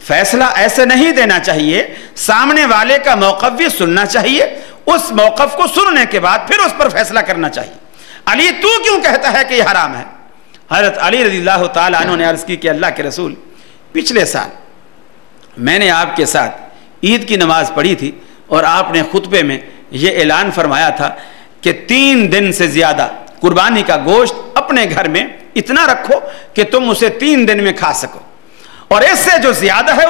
فیصلہ ایسے نہیں دینا چاہیے، سامنے والے کا موقف بھی سننا چاہیے، اس موقف کو سننے کے بعد پھر اس پر فیصلہ کرنا چاہیے۔ علی تو کیوں کہتا ہے کہ یہ حرام ہے؟ حضرت علی رضی اللہ تعالیٰ عنہ نے عرض کی کہ اللہ کے رسول پچھلے سال میں نے آپ کے ساتھ عید کی نماز پڑھی تھی اور آپ نے خطبے میں یہ اعلان فرمایا تھا کہ 3 دن سے زیادہ قربانی کا گوشت اپنے گھر میں اتنا رکھو کہ تم اسے 3 دن میں کھا سکو، اور اس سے جو زیادہ ہے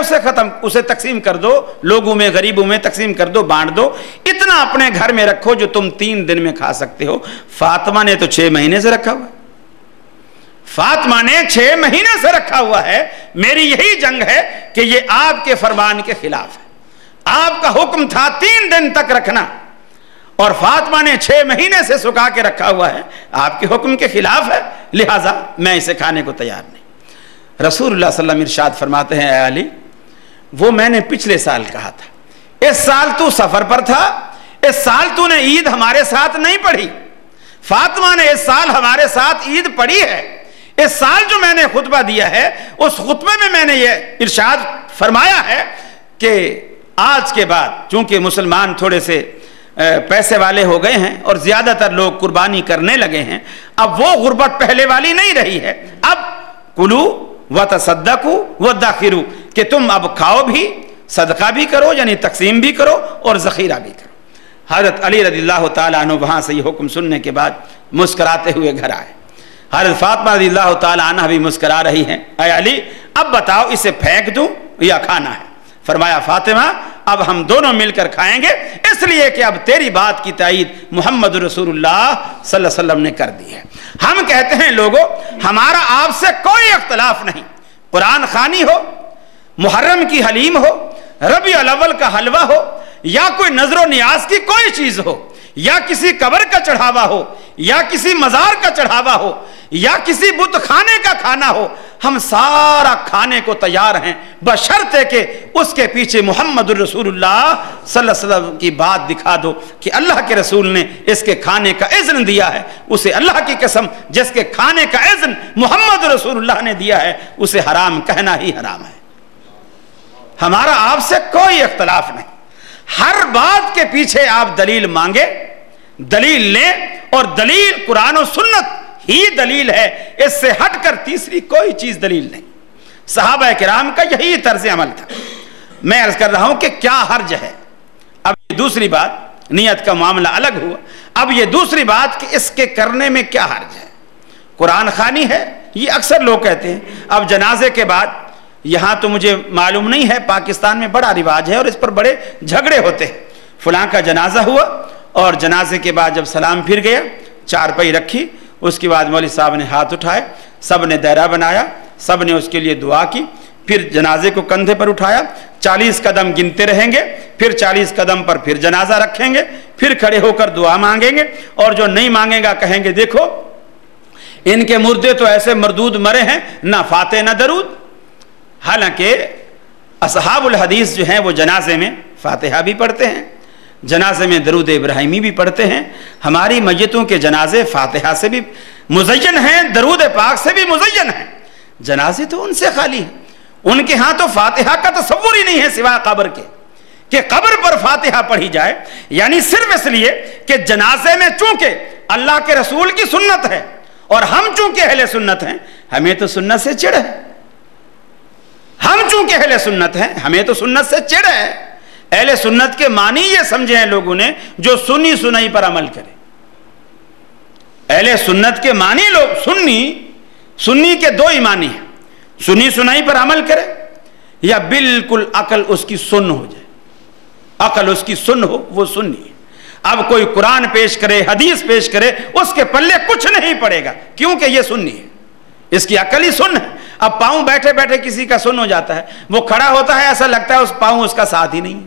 اسے تقسیم کر دو، لوگوں میں غریبوں میں تقسیم کر دو، بانٹ دو، اتنا اپنے گھر میں رکھو جو تم 3 دن میں کھا سکتے ہو۔ فاطمہ نے تو 6 مہینے سے رکھا ہوا، فاطمہ نے 6 مہینے سے رکھا ہوا ہے، میری یہی جنگ ہے کہ یہ آپ کے فرمان کے خلاف ہے۔ آپ کا حکم تھا 3 دن تک رکھنا، اور فاطمہ نے 6 مہینے سے سکھا کے رکھا ہوا ہے، آپ کے حکم کے خلاف ہے، لہٰذا میں اسے کھانے کو تیار نہیں۔ رسول اللہ صلی اللہ علیہ وسلم ارشاد فرماتے ہیں، اے علی، وہ میں نے پچھلے سال کہا تھا، اس سال تو سفر پر تھا، اس سال تو نے عید ہمارے ساتھ نہیں پڑھی، فاطمہ نے اس سال ہمارے ساتھ عید پڑھی ہے، اس سال جو میں نے خطبہ دیا ہے اس خطبے میں میں نے یہ ارشاد فرمایا ہے کہ آج کے بعد چونکہ مسلمان تھوڑے سے پیسے والے ہو گئے ہیں اور زیادہ تر لوگ قربانی کرنے لگے ہیں، اب وہ غربت پہلے والی نہیں رہی ہے، اب کلو وتصدقوا وادخروا، کہ تم اب کھاؤ بھی، صدقہ بھی کرو، یعنی تقسیم بھی کرو اور ذخیرہ بھی کرو۔ حضرت علی رضی اللہ تعالیٰ عنہ وہاں سے یہ حکم سننے کے بعد مسکراتے ہوئے گھر آئے۔ حضرت فاطمہ رضی اللہ تعالیٰ عنہ بھی مسکرا رہی ہیں، اے علی اب بتاؤ اسے پھینک دوں یا کھانا ہے؟ فرمایا، فاطمہ اب ہم دونوں مل کر کھائیں گے، اس لیے کہ اب تیری بات کی تائید محمد رسول اللہ صلی اللہ علیہ وسلم نے کر دی ہے۔ ہم کہتے ہیں لوگوں، ہمارا آپ سے کوئی اختلاف نہیں، قرآن خوانی ہو، محرم کی حلیم ہو، ربیع الاول کا حلوہ ہو، یا کوئی نظر و نیاز کی کوئی چیز ہو، یا کسی قبر کا چڑھاوا ہو، یا کسی مزار کا چڑھاوا ہو، یا کسی بت خانے کا کھانا ہو، ہم سارا کھانے کو تیار ہیں، بشرطے کہ اس کے پیچھے محمد الرسول اللہ صلی اللہ علیہ وسلم کی بات دکھا دو کہ اللہ کے رسول نے اس کے کھانے کا اذن دیا ہے، اسے اللہ کی قسم جس کے کھانے کا اذن محمد رسول اللہ نے دیا ہے اسے حرام کہنا ہی حرام ہے۔ ہمارا آپ سے کوئی اختلاف نہیں، ہر بات کے پیچھے آپ دلیل مانگے، دلیل لیں، اور دلیل قرآن و سنت ہی دلیل ہے، اس سے ہٹ کر تیسری کوئی چیز دلیل نہیں۔ صحابہ کرام کا یہی طرز عمل تھا۔ میں عرض کر رہا ہوں کہ کیا حرج ہے، اب یہ دوسری بات، نیت کا معاملہ الگ ہوا، اب یہ دوسری بات کہ اس کے کرنے میں کیا حرج ہے۔ قرآن خوانی ہے، یہ اکثر لوگ کہتے ہیں۔ اب جنازے کے بعد، یہاں تو مجھے معلوم نہیں ہے، پاکستان میں بڑا رواج ہے اور اس پر بڑے جھگڑے ہوتے ہیں، فلاں کا جنازہ ہوا اور جنازے کے بعد جب سلام پھر گیا، چارپائی رکھی، اس کے بعد مولوی صاحب نے ہاتھ اٹھائے، سب نے دائرہ بنایا، سب نے اس کے لیے دعا کی، پھر جنازے کو کندھے پر اٹھایا، 40 قدم گنتے رہیں گے، پھر 40 قدم پر پھر جنازہ رکھیں گے، پھر کھڑے ہو کر دعا مانگیں گے، اور جو نہیں مانگے گا کہیں گے دیکھو ان کے مردے تو ایسے مردود مرے ہیں، نہ فاتح نہ درود۔ حالانکہ اصحاب الحدیث جو ہیں وہ جنازے میں فاتحہ بھی پڑھتے ہیں، جنازے میں درود ابراہیمی بھی پڑھتے ہیں، ہماری میتوں کے جنازے فاتحہ سے بھی مزین ہیں، درود پاک سے بھی مزین ہیں، جنازے تو ان سے خالی ہیں، ان کے ہاں تو فاتحہ کا تصور ہی نہیں ہے سوائے قبر کے، کہ قبر پر فاتحہ پڑھی جائے، یعنی صرف اس لیے کہ جنازے میں چونکہ اللہ کے رسول کی سنت ہے اور ہم چونکہ اہل سنت ہیں، ہمیں تو سنت سے چڑ ہے، ہم چونکہ اہل سنت ہیں ہمیں تو سنت سے چڑ ہے۔ اہل سنت کے معنی یہ سمجھے ہیں لوگوں نے جو سنی سنائی پر عمل کرے۔ اہل سنت کے معنی لوگ سنی کے دو ہی معنی ہیں، سنی سنائی پر عمل کرے یا بالکل عقل اس کی سن ہو جائے، عقل اس کی سن ہو وہ سنی ہے۔ اب کوئی قرآن پیش کرے، حدیث پیش کرے، اس کے پلے کچھ نہیں پڑے گا کیونکہ یہ سنی ہے، اس کی عقل ہی سن ہے۔ اب پاؤں بیٹھے بیٹھے کسی کا سن ہو جاتا ہے، وہ کھڑا ہوتا ہے ایسا لگتا ہے اس پاؤں اس کا ساتھ ہی نہیں،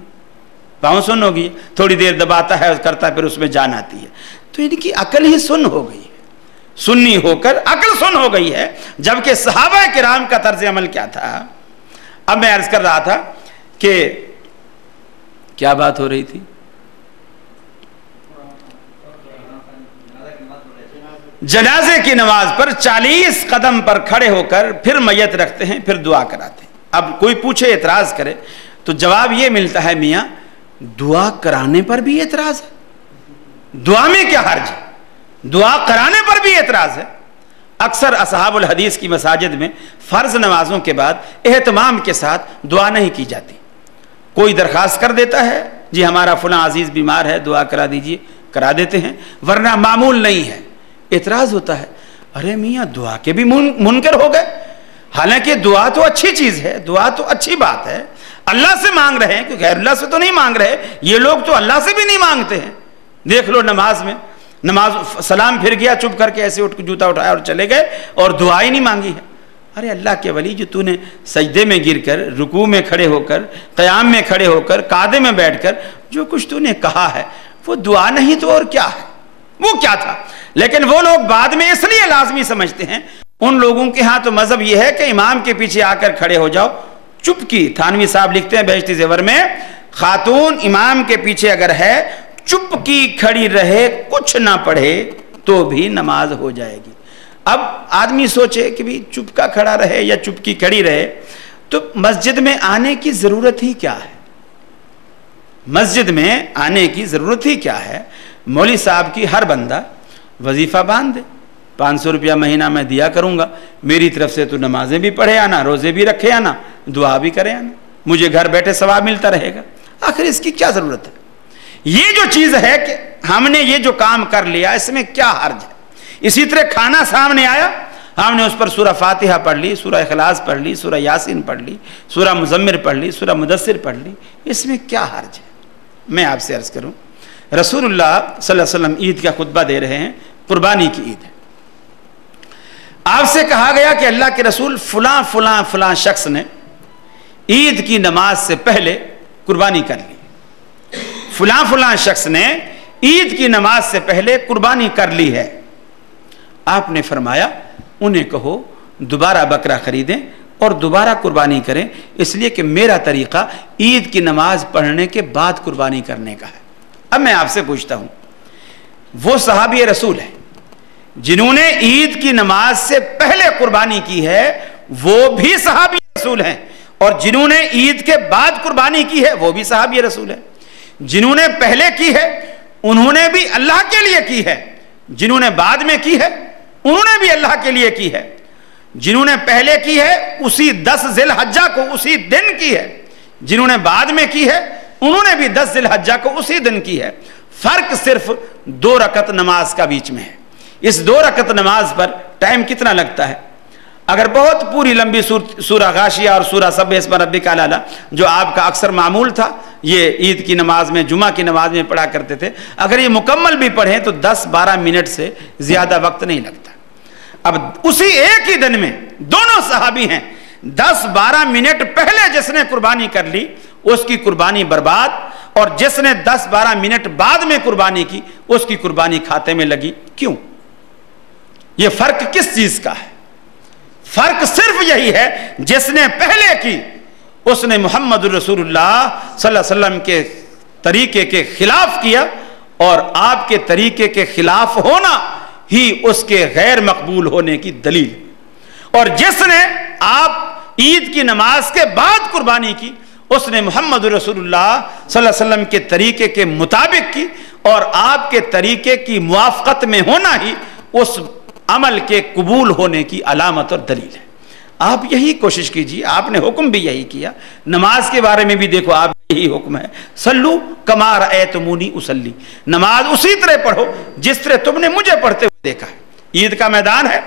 پاؤں سن ہو گئی، تھوڑی دیر دباتا ہے کرتا ہے پھر اس میں جان آتی ہے، تو ان کی عقل ہی سن ہو گئی ہے، سنی ہو کر عقل سن ہو گئی ہے۔ جبکہ صحابہ کرام کا طرز عمل کیا تھا؟ اب میں عرض کر رہا تھا کہ کیا بات ہو رہی تھی؟ جنازے کی نماز پر 40 قدم پر کھڑے ہو کر پھر میت رکھتے ہیں، پھر دعا کراتے ہیں۔ اب کوئی پوچھے اعتراض کرے تو جواب یہ ملتا ہے، میاں دعا کرانے پر بھی اعتراض ہے، دعا میں کیا حرج ہے؟ دعا کرانے پر بھی اعتراض ہے۔ اکثر اصحاب الحدیث کی مساجد میں فرض نمازوں کے بعد اہتمام کے ساتھ دعا نہیں کی جاتی، کوئی درخواست کر دیتا ہے جی ہمارا فلاں عزیز بیمار ہے دعا کرا دیجئے، کرا دیتے ہیں، ورنہ معمول نہیں ہے۔ اعتراض ہوتا ہے، ارے میاں دعا کے بھی منکر ہو گئے، حالانکہ دعا تو اچھی چیز ہے، دعا تو اچھی بات ہے، اللہ سے مانگ رہے ہیں، کیونکہ غیر اللہ سے تو نہیں مانگ رہے، یہ لوگ تو اللہ سے بھی نہیں مانگتے ہیں۔ دیکھ لو نماز میں نماز سلام پھر گیا چپ کر کے ایسے اٹھ کے جوتا اٹھایا اور چلے گئے اور دعا ہی نہیں مانگی ہے. ارے اللہ کے ولی، جو تو نے سجدے میں گر کر، رکوع میں کھڑے ہو کر، قیام میں کھڑے ہو کر، قعدے میں بیٹھ کر جو کچھ تو نے کہا ہے وہ دعا نہیں تو اور کیا ہے؟ وہ کیا تھا؟ لیکن وہ لوگ بعد میں اس لیے لازمی سمجھتے ہیں. ان لوگوں کے ہاں تو مذہب یہ ہے کہ امام کے پیچھے آ کر کھڑے ہو جاؤ. چپکی، تھانوی صاحب لکھتے ہیں بہشتی زیور میں، خاتون امام کے پیچھے اگر ہے چپکی کھڑی رہے، کچھ نہ پڑھے تو بھی نماز ہو جائے گی. اب آدمی سوچے کہ بھی چپکا کھڑا رہے یا چپکی کھڑی رہے تو مسجد میں آنے کی ضرورت ہی کیا ہے؟ مسجد میں آنے کی ضرورت ہی کیا ہے؟ مولوی صاحب کی ہر بندہ وظیفہ باندھ دے، 500 روپیہ مہینہ میں دیا کروں گا، میری طرف سے تو نمازیں بھی پڑھے آنا، روزے بھی رکھے آنا، دعا بھی کرے آنا، مجھے گھر بیٹھے ثواب ملتا رہے گا. آخر اس کی کیا ضرورت ہے؟ یہ جو چیز ہے کہ ہم نے یہ جو کام کر لیا اس میں کیا حرج ہے؟ اسی طرح کھانا سامنے آیا، ہم نے اس پر سورہ فاتحہ پڑھ لی، سورہ اخلاص پڑھ لی، سورہ یاسین پڑھ لی، سورہ مزمر پڑھ لی، سورہ مدثر پڑھ لی، اس میں کیا حرج ہے؟ میں آپ سے عرض کروں، رسول اللہ صلی اللہ علیہ وسلم عید کا خطبہ دے رہے ہیں، قربانی کی عید ہے. آپ سے کہا گیا کہ اللہ کے رسول فلاں فلاں فلاں شخص نے عید کی نماز سے پہلے قربانی کر لی، فلاں فلاں شخص نے عید کی نماز سے پہلے قربانی کر لی ہے. آپ نے فرمایا انہیں کہو دوبارہ بکرا خریدیں اور دوبارہ قربانی کریں، اس لیے کہ میرا طریقہ عید کی نماز پڑھنے کے بعد قربانی کرنے کا ہے. اب میں آپ سے پوچھتا ہوں، وہ صحابی رسول ہیں جنہوں نے عید کی نماز سے پہلے قربانی کی ہے وہ بھی صحابی رسول ہیں، اور جنہوں نے عید کے بعد قربانی کی ہے وہ بھی صحابی رسول ہیں. جنہوں نے پہلے کی ہے انہوں نے بھی اللہ کے لیے کی ہے، جنہوں نے بعد میں کی ہے انہوں نے بھی اللہ کے لیے کی ہے. جنہوں نے پہلے کی ہے اسی 10 ذی الحجہ کو اسی دن کی ہے، جنہوں نے بعد میں کی ہے انہوں نے بھی 10 ذی الحجہ کو اسی دن کی ہے. فرق صرف 2 رکعت نماز کا بیچ میں ہے. اس 2 رکعت نماز پر ٹائم کتنا لگتا ہے؟ اگر بہت پوری لمبی سورہ غاشیہ اور سورہ سبح اسم ربک الاعلی جو آپ کا اکثر معمول تھا، یہ عید کی نماز میں، جمعہ کی نماز میں پڑھا کرتے تھے، اگر یہ مکمل بھی پڑھیں تو 10-12 منٹ سے زیادہ وقت نہیں لگتا. اب اسی ایک ہی دن میں دونوں صحابی ہیں، 10-12 منٹ پہلے جس نے قربانی کر لی اس کی قربانی برباد، اور جس نے 10-12 منٹ بعد میں قربانی کی اس کی قربانی کھاتے میں لگی. کیوں؟ یہ فرق کس چیز کا ہے؟ فرق صرف یہی ہے، جس نے پہلے کی اس نے محمد رسول اللہ صلی اللہ علیہ وسلم کے طریقے کے خلاف کیا، اور آپ کے طریقے کے خلاف ہونا ہی اس کے غیر مقبول ہونے کی دلیل. اور جس نے آپ عید کی نماز کے بعد قربانی کی اس نے محمد رسول اللہ صلی اللہ علیہ وسلم کے طریقے کے مطابق کی، اور آپ کے طریقے کی موافقت میں ہونا ہی اس عمل کے قبول ہونے کی علامت اور دلیل ہے. آپ یہی کوشش کیجیے، آپ نے حکم بھی یہی کیا، نماز کے بارے میں بھی دیکھو آپ یہی حکم ہے، سلو کما رأیتمونی اصلی، نماز اسی طرح پڑھو جس طرح تم نے مجھے پڑھتے ہوئے دیکھا ہے. عید کا میدان ہے،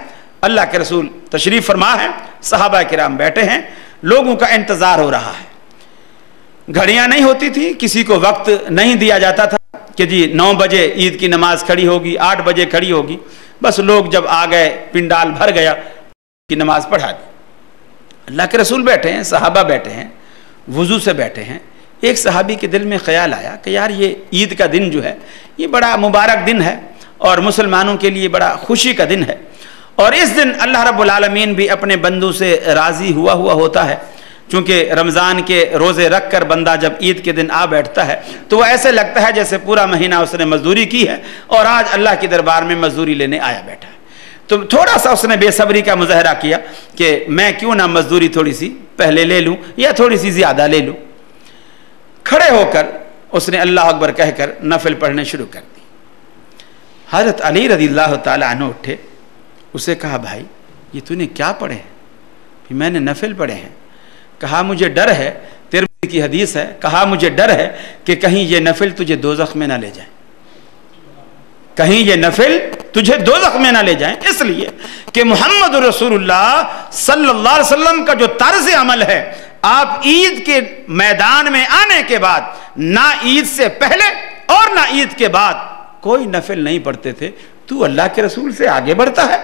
اللہ کے رسول تشریف فرما ہے، صحابہ کرام بیٹھے ہیں، لوگوں کا انتظار ہو رہا ہے. گھڑیاں نہیں ہوتی تھی، کسی کو وقت نہیں دیا جاتا تھا کہ جی 9 بجے عید کی نماز کھڑی ہوگی، 8 بجے کھڑی ہوگی. بس لوگ جب آ گئے، پنڈال بھر گیا، کی نماز پڑھا دی. اللہ کے رسول بیٹھے ہیں، صحابہ بیٹھے ہیں، وضو سے بیٹھے ہیں. ایک صحابی کے دل میں خیال آیا کہ یار یہ عید کا دن جو ہے یہ بڑا مبارک دن ہے اور مسلمانوں کے لیے بڑا خوشی کا دن ہے، اور اس دن اللہ رب العالمین بھی اپنے بندوں سے راضی ہوا ہوتا ہے. چونکہ رمضان کے روزے رکھ کر بندہ جب عید کے دن آ بیٹھتا ہے تو وہ ایسے لگتا ہے جیسے پورا مہینہ اس نے مزدوری کی ہے اور آج اللہ کے دربار میں مزدوری لینے آیا بیٹھا ہے. تو تھوڑا سا اس نے بے صبری کا مظاہرہ کیا کہ میں کیوں نہ مزدوری تھوڑی سی پہلے لے لوں یا تھوڑی سی زیادہ لے لوں. کھڑے ہو کر اس نے اللہ اکبر کہہ کر نفل پڑھنے شروع کر دی. حضرت علی رضی اللہ تعالیٰ عنہ اٹھے، اسے کہا بھائی یہ تو نے کیا پڑھے ہیں؟ میں نے نفل پڑھے ہیں. کہا مجھے ڈر ہے، ترمذی کی حدیث ہے، کہا مجھے ڈر ہے کہ کہیں یہ نفل تجھے دوزخ میں نہ لے جائیں، کہیں یہ نفل تجھے دوزخ میں نہ لے جائیں. اس لیے کہ محمد رسول اللہ صلی اللہ علیہ وسلم کا جو طرز عمل ہے، آپ عید کے میدان میں آنے کے بعد نہ عید سے پہلے اور نہ عید کے بعد کوئی نفل نہیں پڑھتے تھے، تو اللہ کے رسول سے آگے بڑھتا ہے.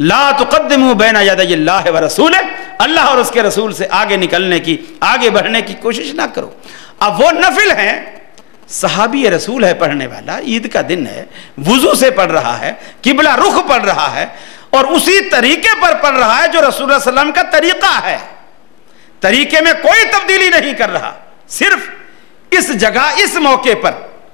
لا تقدموا بین یدی اللہ ورسولہ، اللہ اور اس کے رسول سے آگے نکلنے کی، آگے بڑھنے کی کوشش نہ کرو. اب وہ نفل ہیں، صحابی رسول ہے پڑھنے والا، عید کا دن ہے، وضو سے پڑھ رہا ہے، قبلہ رخ پڑھ رہا ہے، اور اسی طریقے پر پڑھ رہا ہے جو رسول اللہ صلی اللہ علیہ وسلم کا طریقہ ہے. طریقے میں کوئی تبدیلی نہیں کر رہا، صرف اس جگہ، اس موقع پر،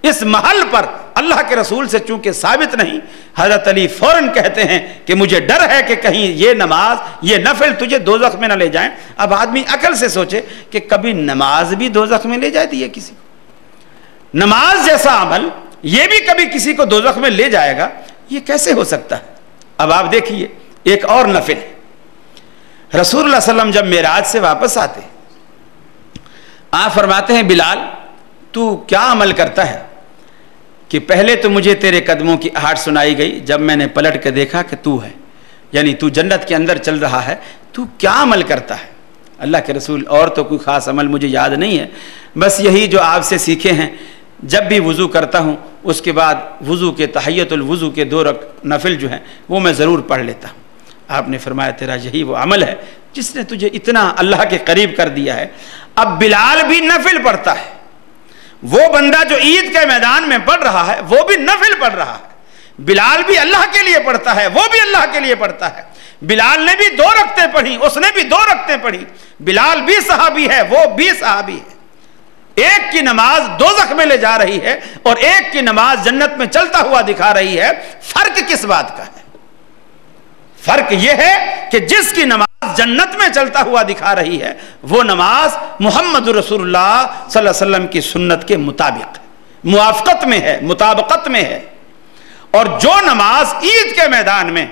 اس محل پر اللہ کے رسول سے چونکہ ثابت نہیں، حضرت علی فوراً کہتے ہیں کہ مجھے ڈر ہے کہ کہیں یہ نماز، یہ نفل تجھے دوزخ میں نہ لے جائیں. اب آدمی عقل سے سوچے کہ کبھی نماز بھی دوزخ میں لے جاتی ہے کسی کو؟ نماز جیسا عمل یہ بھی کبھی کسی کو دوزخ میں لے جائے گا؟ یہ کیسے ہو سکتا ہے؟ اب آپ دیکھیے ایک اور نفل. رسول اللہ صلی اللہ علیہ وسلم جب معراج سے واپس آتے، آپ فرماتے ہیں بلال تو کیا عمل کرتا ہے کہ پہلے تو مجھے تیرے قدموں کی آہٹ سنائی گئی، جب میں نے پلٹ کے دیکھا کہ تو ہے، یعنی تو جنت کے اندر چل رہا ہے، تو کیا عمل کرتا ہے؟ اللہ کے رسول اور تو کوئی خاص عمل مجھے یاد نہیں ہے، بس یہی جو آپ سے سیکھے ہیں، جب بھی وضو کرتا ہوں اس کے بعد وضو کے تحیت الوضو کے 2 نفل جو ہیں وہ میں ضرور پڑھ لیتا ہوں. آپ نے فرمایا تیرا یہی وہ عمل ہے جس نے تجھے اتنا اللہ کے قریب کر دیا ہے. اب بلال بھی نفل پڑھتا ہے، وہ بندہ جو عید کے میدان میں پڑھ رہا ہے وہ بھی نفل پڑھ رہا ہے. بلال بھی اللہ کے لیے پڑھتا ہے، وہ بھی اللہ کے لیے پڑھتا ہے. بلال نے بھی 2 رکعتیں پڑھی، اس نے بھی 2 رکعتیں پڑھی. بلال بھی صحابی ہے، وہ بھی صحابی ہے. ایک کی نماز دوزخ میں لے جا رہی ہے اور ایک کی نماز جنت میں چلتا ہوا دکھا رہی ہے. فرق کس بات کا ہے؟ فرق یہ ہے کہ جس کی نماز جنت میں چلتا ہوا دکھا رہی ہے وہ نماز محمد رسول اللہ صلی اللہ علیہ وسلم کی سنت کے مطابق موافقت میں ہے، مطابقت میں ہے. اور جو نماز عید کے میدان میں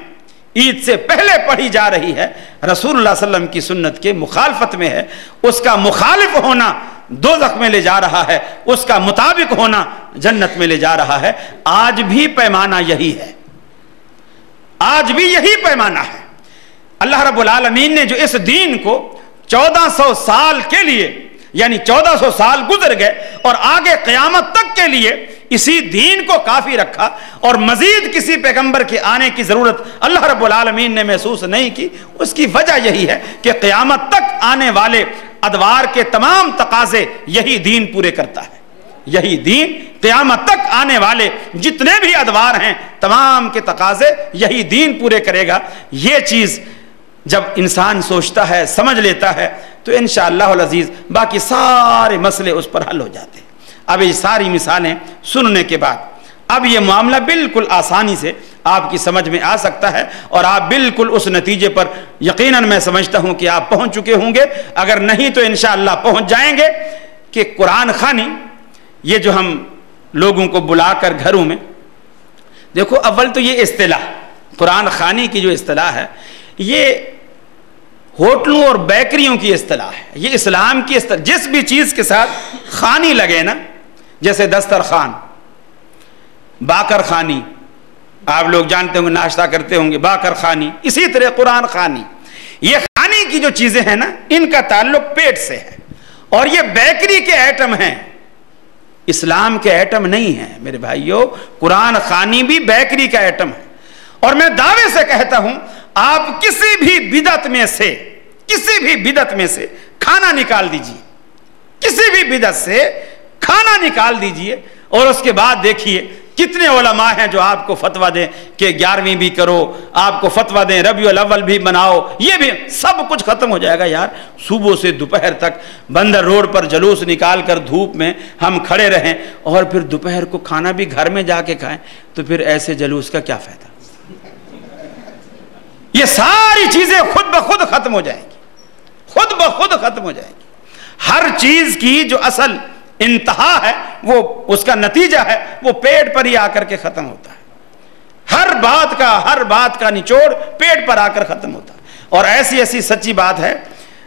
عید سے پہلے پڑھی جا رہی ہے رسول اللہ صلی اللہ علیہ وسلم کی سنت کے مخالفت میں ہے، اس کا مخالف ہونا دوزخ میں لے جا رہا ہے، اس کا مطابق ہونا جنت میں لے جا رہا ہے. آج بھی پیمانہ یہی ہے، آج بھی یہی پیمانہ ہے. اللہ رب العالمین نے جو اس دین کو 1400 سال کے لیے، یعنی 1400 سال گزر گئے اور آگے قیامت تک کے لیے اسی دین کو کافی رکھا اور مزید کسی پیغمبر کے آنے کی ضرورت اللہ رب العالمین نے محسوس نہیں کی، اس کی وجہ یہی ہے کہ قیامت تک آنے والے ادوار کے تمام تقاضے یہی دین پورے کرتا ہے. یہی دین قیامت تک آنے والے جتنے بھی ادوار ہیں تمام کے تقاضے یہی دین پورے کرے گا. یہ چیز جب انسان سوچتا ہے، سمجھ لیتا ہے، تو انشاءاللہ العزیز باقی سارے مسئلے اس پر حل ہو جاتے ہیں. اب یہ ساری مثالیں سننے کے بعد اب یہ معاملہ بالکل آسانی سے آپ کی سمجھ میں آ سکتا ہے اور آپ بالکل اس نتیجے پر یقیناً میں سمجھتا ہوں کہ آپ پہنچ چکے ہوں گے، اگر نہیں تو انشاءاللہ پہنچ جائیں گے، کہ قرآن خوانی یہ جو ہم لوگوں کو بلا کر گھروں میں، دیکھو اول تو یہ اصطلاح قرآن خوانی کی جو اصطلاح ہے یہ ہوٹلوں اور بیکریوں کی اصطلاح ہے، یہ اسلام کی اصطلاح. جس بھی چیز کے ساتھ خوانی لگے نا، جیسے دسترخوان، باقر خوانی، آپ لوگ جانتے ہوں گے، ناشتہ کرتے ہوں گے باقر خوانی، اسی طرح قرآن خوانی. یہ خوانی کی جو چیزیں ہیں نا ان کا تعلق پیٹ سے ہے، اور یہ بیکری کے آئٹم ہیں، اسلام کے آئٹم نہیں ہیں میرے بھائیو. قرآن خوانی بھی بیکری کا آئٹم ہے. اور میں دعوے سے کہتا ہوں آپ کسی بھی بدعت میں سے کھانا نکال دیجئے، کسی بھی بدعت سے کھانا نکال دیجئے، اور اس کے بعد دیکھیے کتنے علماء ہیں جو آپ کو فتویٰ دیں کہ 11ویں بھی کرو، آپ کو فتویٰ دیں ربیع الاول بھی بناؤ، یہ بھی سب کچھ ختم ہو جائے گا. یار صبح سے دوپہر تک بندر روڈ پر جلوس نکال کر دھوپ میں ہم کھڑے رہیں اور پھر دوپہر کو کھانا بھی گھر میں جا کے کھائیں، تو پھر ایسے جلوس کا کیا فائدہ؟ یہ ساری چیزیں خود بخود ختم ہو جائیں گی، خود بخود ختم ہو جائیں گی. ہر چیز کی جو اصل انتہا ہے، وہ اس کا نتیجہ ہے، وہ پیٹ پر ہی آ کر کے ختم ہوتا ہے. ہر بات کا نچوڑ پیٹ پر آ کر ختم ہوتا ہے. اور ایسی سچی بات ہے.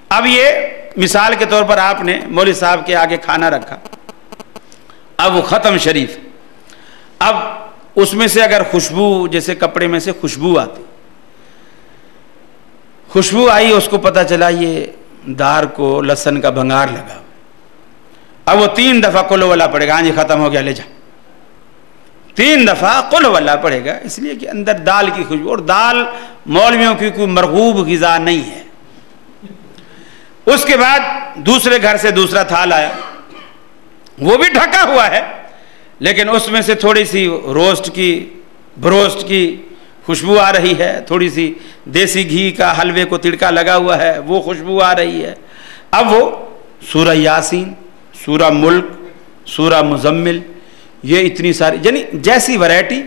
اب یہ مثال کے طور پر آپ نے مولوی صاحب کے آگے کھانا رکھا، اب وہ ختم شریف، اب اس میں سے اگر خوشبو، جیسے کپڑے میں سے خوشبو آتی، خوشبو آئی، اس کو پتہ چلا یہ دار کو لہسن کا بھنگار لگا، اب وہ 3 دفعہ کلو والا پڑے گا، ہاں جی ختم ہو گیا لے جا. 3 دفعہ قل واللہ پڑھے گا، اس لیے کہ اندر دال کی خوشبو، اور دال مولویوں کی کوئی مرغوب غذا نہیں ہے۔ اس کے بعد دوسرے گھر سے دوسرا تھال آیا، وہ بھی ڈھکا ہوا ہے، لیکن اس میں سے تھوڑی سی بروسٹ کی خوشبو آ رہی ہے، تھوڑی سی دیسی گھی کا حلوے کو تڑکا لگا ہوا ہے، وہ خوشبو آ رہی ہے۔ اب وہ سورہ یاسین، سورہ ملک، سورہ مزمل، یہ اتنی ساری، یعنی جیسی ورائٹی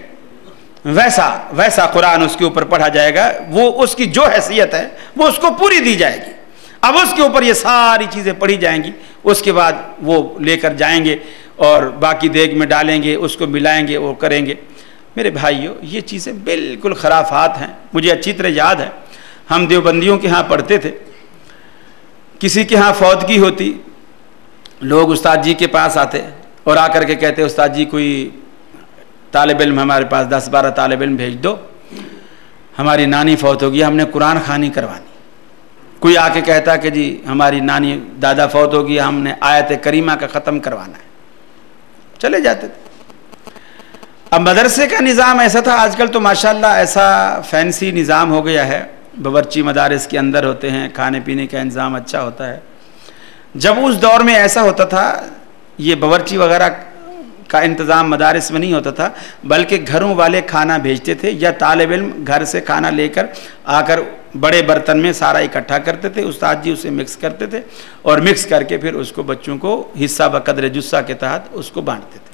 ویسا قرآن اس کے اوپر پڑھا جائے گا، وہ اس کی جو حیثیت ہے وہ اس کو پوری دی جائے گی۔ اب اس کے اوپر یہ ساری چیزیں پڑھی جائیں گی، اس کے بعد وہ لے کر جائیں گے اور باقی دیگ میں ڈالیں گے، اس کو ملائیں گے، وہ کریں گے۔ میرے بھائیو، یہ چیزیں بالکل خرافات ہیں۔ مجھے اچھی طرح یاد ہے، ہم دیوبندیوں کے ہاں پڑھتے تھے، کسی کے ہاں فوتگی ہوتی، لوگ استاد جی کے پاس آتے اور آ کر کے کہتے استاد جی کوئی طالب علم ہمارے پاس 10-12 طالب علم بھیج دو، ہماری نانی فوت ہو گئی، ہم نے قرآن خوانی کروانی۔ کوئی آ کے کہتا کہ جی ہماری نانی دادا فوت ہو گئی، ہم نے آیت کریمہ کا ختم کروانا ہے، چلے جاتے تھے۔ اب مدرسے کا نظام ایسا تھا، آج کل تو ماشاءاللہ ایسا فینسی نظام ہو گیا ہے، باورچی مدارس کے اندر ہوتے ہیں، کھانے پینے کا انتظام اچھا ہوتا ہے۔ جب اس دور میں ایسا ہوتا تھا، یہ باورچی وغیرہ کا انتظام مدارس میں نہیں ہوتا تھا، بلکہ گھروں والے کھانا بھیجتے تھے، یا طالب علم گھر سے کھانا لے کر آ کر بڑے برتن میں سارا اکٹھا کرتے تھے، استاد جی اسے مکس کرتے تھے، اور مکس کر کے پھر اس کو بچوں کو حصہ بقدر جثہ کے تحت اس کو بانٹتے تھے۔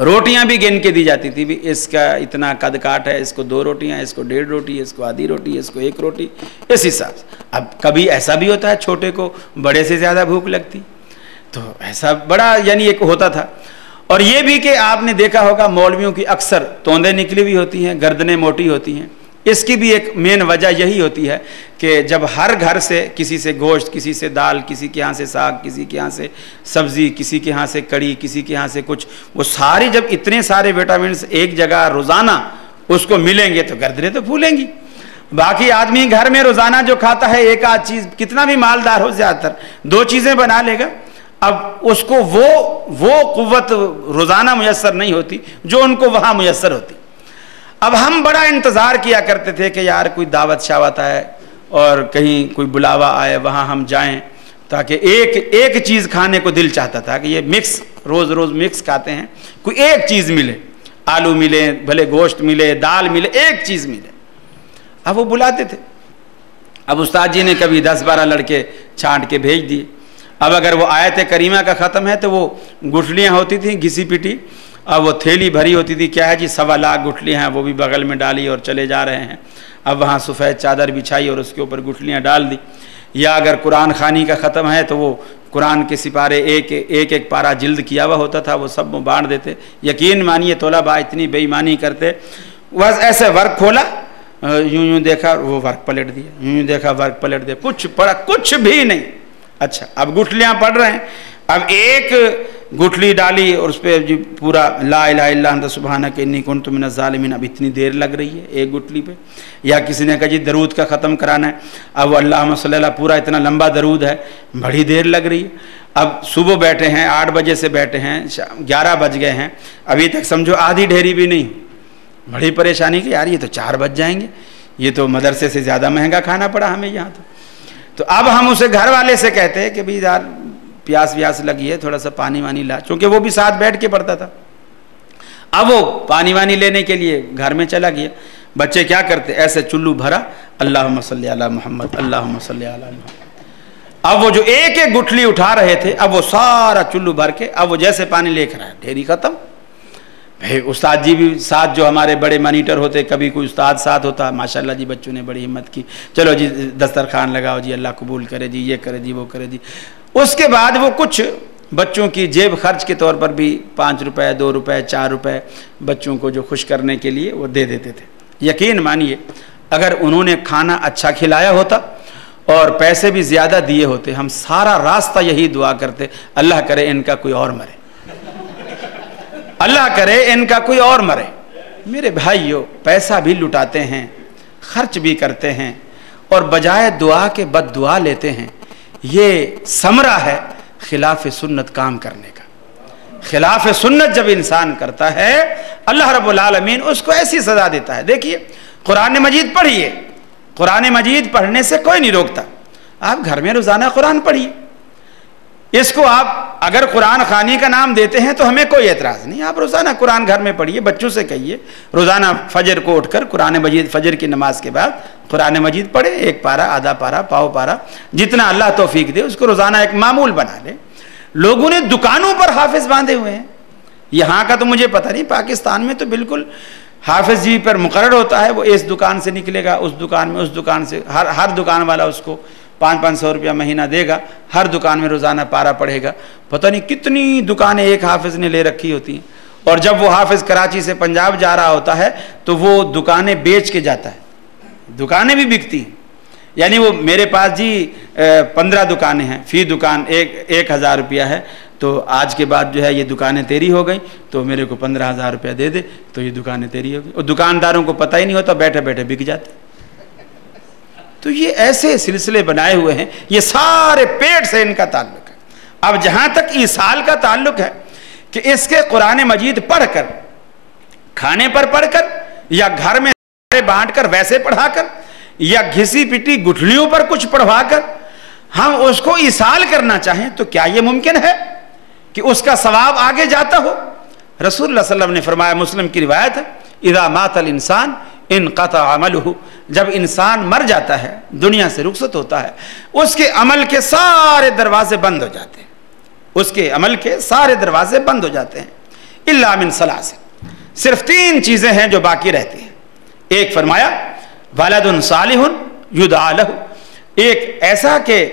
روٹیاں بھی گن کے دی جاتی تھی، بھی اس کا اتنا قد کاٹ ہے، اس کو 2 روٹیاں، اس کو 1.5 روٹی، اس کو آدھی روٹی، اس کو 1 روٹی، اس حساب سے۔ اب کبھی ایسا بھی ہوتا ہے چھوٹے کو بڑے سے زیادہ بھوک لگتی، تو ایسا بڑا یعنی ایک ہوتا تھا۔ اور یہ بھی کہ آپ نے دیکھا ہوگا مولویوں کی اکثر توندیں نکلی ہوئی ہوتی ہیں، گردنیں موٹی ہوتی ہیں۔ اس کی بھی ایک مین وجہ یہی ہوتی ہے کہ جب ہر گھر سے کسی سے گوشت، کسی سے دال، کسی کے ہاں سے ساگ، کسی کے ہاں سے سبزی، کسی کے ہاں سے کڑی، کسی کے ہاں سے کچھ، وہ ساری جب اتنے سارے وٹامنس ایک جگہ روزانہ اس کو ملیں گے تو گردنیں تو پھولیں گی۔ باقی آدمی گھر میں روزانہ جو کھاتا ہے ایک آدھ چیز، کتنا بھی مالدار ہو، زیادہ تر 2 چیزیں بنا لے گا۔ اب اس کو وہ قوت روزانہ میسر نہیں ہوتی جو ان کو وہاں میسر ہوتی۔ اب ہم بڑا انتظار کیا کرتے تھے کہ یار کوئی دعوت شاوت آئے اور کہیں کوئی بلاوا آئے، وہاں ہم جائیں، تاکہ ایک چیز کھانے کو دل چاہتا تھا کہ یہ مکس روز مکس کھاتے ہیں، کوئی ایک چیز ملے، آلو ملے، بھلے گوشت ملے، دال ملے، ایک چیز ملے۔ اب وہ بلاتے تھے، اب استاد جی نے کبھی 10-12 لڑکے چھانٹ کے بھیج دیے۔ اب اگر وہ آیت کریمہ کا ختم ہے تو وہ گٹھلیاں ہوتی تھیں گھسی پٹی، اب وہ تھیلی بھری ہوتی تھی، کیا ہے جی 1.25 لاکھ گٹھلیاں ہیں، وہ بھی بغل میں ڈالی اور چلے جا رہے ہیں۔ اب وہاں سفید چادر بچھائی اور اس کے اوپر گٹھلیاں ڈال دی۔ یا اگر قرآن خوانی کا ختم ہے تو وہ قرآن کے سپارے ایک پارہ جلد کیا ہوا ہوتا تھا، وہ سب بانٹ دیتے۔ یقین مانیے طلباء اتنی بے ایمانی کرتے، بس ایسے ورق کھولا، یوں دیکھا، وہ ورق پلٹ دیا، یوں دیکھا، ورق پلٹ دیا، کچھ پڑھا، کچھ بھی نہیں۔ اچھا اب گٹھلیاں پڑھ رہے ہیں، اب ایک گٹھلی ڈالی اور اس پہ جی پورا لا الہ الا انت سبحانک انی کنت من الظالمین، اب اتنی دیر لگ رہی ہے ایک گٹھلی پہ۔ یا کسی نے کہا جی درود کا ختم کرانا ہے، اب اللہم صلی اللہ پورا اتنا لمبا درود ہے، بڑی دیر لگ رہی ہے۔ اب صبح بیٹھے ہیں 8 بجے سے بیٹھے ہیں، 11 بج گئے ہیں، ابھی تک سمجھو آدھی ڈھیری بھی نہیں۔ بڑی پریشانی کہ یار یہ تو 4 بج جائیں گے، یہ تو مدرسے سے زیادہ مہنگا کھانا پڑا ہمیں یہاں تو اب ہم اسے گھر والے سے کہتے ہیں کہ بھائی یار پیاس ویاس لگی ہے، تھوڑا سا پانی وانی لا، چونکہ وہ بھی ساتھ بیٹھ کے پڑھتا تھا۔ اب وہ پانی وانی لینے کے لیے گھر میں چلا گیا۔ بچے کیا کرتے، ایسے چلو بھرا، اللہم صلی علی محمد، اللہم صلی علی محمد۔ اب وہ جو ایک گٹھلی اٹھا رہے تھے، اب وہ سارا چلو بھر کے، اب وہ جیسے پانی لے کر آئے، ڈھیری ختم۔ استاد جی بھی ساتھ، جو ہمارے بڑے مانیٹر ہوتے، کبھی کوئی استاد ساتھ ہوتا، ماشاءاللہ جی بچوں نے بڑی ہمت کی، چلو جی دسترخوان لگاؤ جی، اللہ قبول کرے جی، یہ کرے جی، وہ کرے جی۔ اس کے بعد وہ کچھ بچوں کی جیب خرچ کے طور پر بھی 5 روپے، 2 روپے، 4 روپے بچوں کو جو خوش کرنے کے لیے وہ دے دیتے تھے۔ یقین مانیے اگر انہوں نے کھانا اچھا کھلایا ہوتا اور پیسے بھی زیادہ دیے ہوتے، ہم سارا راستہ یہی دعا کرتے، اللہ کرے ان کا کوئی اور مرے، اللہ کرے ان کا کوئی اور مرے۔ میرے بھائیو، پیسہ بھی لٹاتے ہیں، خرچ بھی کرتے ہیں، اور بجائے دعا کے بد دعا لیتے ہیں۔ یہ ثمرہ ہے خلاف سنت کام کرنے کا۔ خلاف سنت جب انسان کرتا ہے، اللہ رب العالمین اس کو ایسی سزا دیتا ہے. دیکھیے قرآن مجید پڑھیے, قرآن مجید پڑھنے سے کوئی نہیں روکتا, آپ گھر میں روزانہ قرآن پڑھیے. اس کو آپ اگر قرآن خوانی کا نام دیتے ہیں تو ہمیں کوئی اعتراض نہیں, آپ روزانہ قرآن گھر میں پڑھیے. بچوں سے کہیے روزانہ فجر کو اٹھ کر قرآن مجید, فجر کی نماز کے بعد قرآن مجید پڑھے, 1 پارہ, آدھا پارہ, پاؤ پارہ, جتنا اللہ توفیق دے اس کو روزانہ ایک معمول بنا لے. لوگوں نے دکانوں پر حافظ باندھے ہوئے ہیں, یہاں کا تو مجھے پتہ نہیں, پاکستان میں تو بالکل حافظ جی پر مقرر ہوتا ہے, وہ اس دکان سے نکلے گا, اس دکان میں, اس دکان سے, ہر دکان والا اس کو 500 روپیہ مہینہ دے گا, ہر دکان میں روزانہ پارہ پڑھے گا. پتہ نہیں کتنی دکانیں ایک حافظ نے لے رکھی ہوتی ہیں, اور جب وہ حافظ کراچی سے پنجاب جا رہا ہوتا ہے تو وہ دکانیں بیچ کے جاتا ہے, دکانیں بھی بکتی ہیں. یعنی وہ میرے پاس جی 15 دکانیں ہیں, فی دکان 1000 روپیہ ہے, تو آج کے بعد جو ہے یہ دکانیں تیری ہو گئیں, تو میرے کو 15,000 روپیہ دے دے, تو یہ دکانیں تیری ہو گئی. اور دکانداروں کو پتہ ہی نہیں ہوتا, بیٹھے بیٹھے بک جاتے. تو یہ ایسے سلسلے بنائے ہوئے ہیں, یہ سارے پیٹ سے ان کا تعلق ہے. اب جہاں تک ایصال کا تعلق ہے کہ اس کے قرآن مجید پڑھ کر, کھانے پر پڑھ کر, یا گھر میں بانٹ کر ویسے پڑھا کر, یا گھسی پٹی گٹھلیوں پر کچھ پڑھوا کر ہم اس کو ایصال کرنا چاہیں, تو کیا یہ ممکن ہے کہ اس کا ثواب آگے جاتا ہو؟ رسول اللہ صلی اللہ علیہ وسلم نے فرمایا, مسلم کی روایت ہے, اذا مات الانسان انقطع عملہ, جب انسان مر جاتا ہے, دنیا سے رخصت ہوتا ہے, اس کے عمل کے سارے دروازے بند ہو جاتے ہیں, اس کے عمل کے سارے دروازے بند ہو جاتے ہیں, الا من ثلاث, صرف 3 چیزیں ہیں جو باقی رہتی ہیں. ایک فرمایا ولد صالح یدعى لہ, ایک ایسا کہ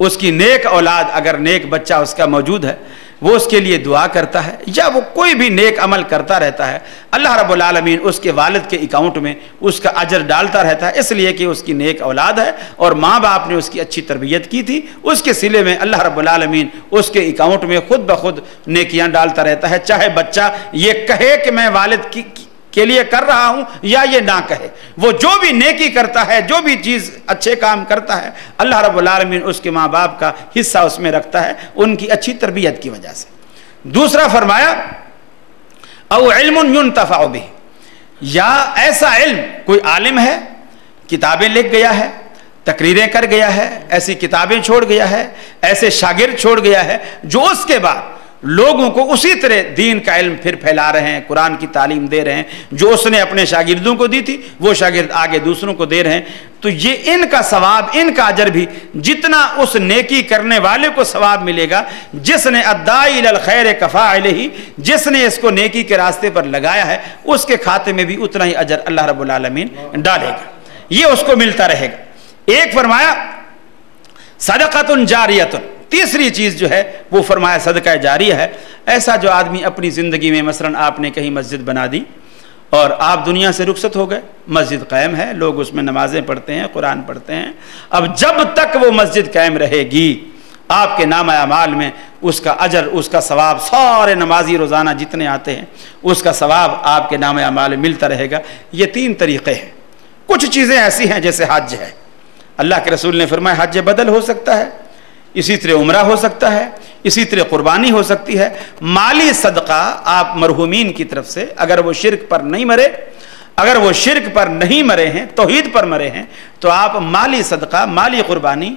اس کی نیک اولاد, اگر نیک بچہ اس کا موجود ہے, وہ اس کے لیے دعا کرتا ہے, یا وہ کوئی بھی نیک عمل کرتا رہتا ہے, اللہ رب العالمین اس کے والد کے اکاؤنٹ میں اس کا اجر ڈالتا رہتا ہے, اس لیے کہ اس کی نیک اولاد ہے اور ماں باپ نے اس کی اچھی تربیت کی تھی, اس کے صلے میں اللہ رب العالمین اس کے اکاؤنٹ میں خود بخود نیکیاں ڈالتا رہتا ہے, چاہے بچہ یہ کہے کہ میں والد کے لیے کر رہا ہوں یا یہ نہ کہے. وہ جو بھی نیکی کرتا ہے, جو بھی چیز اچھے کام کرتا ہے, اللہ رب العالمین اس کے ماں باپ کا حصہ اس میں رکھتا ہے, ان کی اچھی تربیت کی وجہ سے. دوسرا فرمایا او علم ينتفع به, یا ایسا علم, کوئی عالم ہے, کتابیں لکھ گیا ہے, تقریریں کر گیا ہے, ایسی کتابیں چھوڑ گیا ہے, ایسے شاگرد چھوڑ گیا ہے جو اس کے بعد لوگوں کو اسی طرح دین کا علم پھر پھیلا رہے ہیں, قرآن کی تعلیم دے رہے ہیں, جو اس نے اپنے شاگردوں کو دی تھی وہ شاگرد آگے دوسروں کو دے رہے ہیں. تو یہ ان کا ثواب, ان کا اجر بھی جتنا اس نیکی کرنے والے کو ثواب ملے گا, جس نے الداعی الی الخیر کفاعلہ, جس نے اس کو نیکی کے راستے پر لگایا ہے, اس کے کھاتے میں بھی اتنا ہی اجر اللہ رب العالمین ڈالے گا, یہ اس کو ملتا رہے گا. ایک فرمایا صدقۃ جاریۃ, تیسری چیز جو ہے وہ فرمایا صدقہ جاریہ ہے. ایسا جو آدمی اپنی زندگی میں, مثلا آپ نے کہیں مسجد بنا دی اور آپ دنیا سے رخصت ہو گئے, مسجد قائم ہے, لوگ اس میں نمازیں پڑھتے ہیں, قرآن پڑھتے ہیں, اب جب تک وہ مسجد قائم رہے گی آپ کے نامہ اعمال میں اس کا اجر, اس کا ثواب, سارے نمازی روزانہ جتنے آتے ہیں اس کا ثواب آپ کے نامہ اعمال میں ملتا رہے گا. یہ 3 طریقے ہیں. کچھ چیزیں ایسی ہیں جیسے حج ہے, اللہ کے رسول نے فرمایا حج بدل ہو سکتا ہے, اسی طرح عمرہ ہو سکتا ہے, اسی طرح قربانی ہو سکتی ہے. مالی صدقہ آپ مرحومین کی طرف سے, اگر وہ شرک پر نہیں مرے, اگر وہ شرک پر نہیں مرے ہیں, توحید پر مرے ہیں, تو آپ مالی صدقہ, مالی قربانی,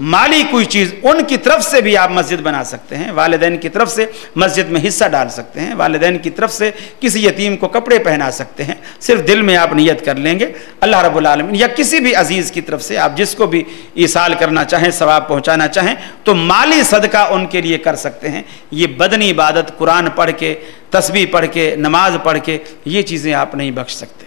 مالی کوئی چیز ان کی طرف سے بھی آپ مسجد بنا سکتے ہیں, والدین کی طرف سے مسجد میں حصہ ڈال سکتے ہیں, والدین کی طرف سے کسی یتیم کو کپڑے پہنا سکتے ہیں, صرف دل میں آپ نیت کر لیں گے اللہ رب العالمین, یا کسی بھی عزیز کی طرف سے آپ جس کو بھی ایصال کرنا چاہیں, ثواب پہنچانا چاہیں, تو مالی صدقہ ان کے لیے کر سکتے ہیں. یہ بدنی عبادت, قرآن پڑھ کے, تسبیح پڑھ کے, نماز پڑھ کے, یہ چیزیں آپ نہیں بخش سکتے,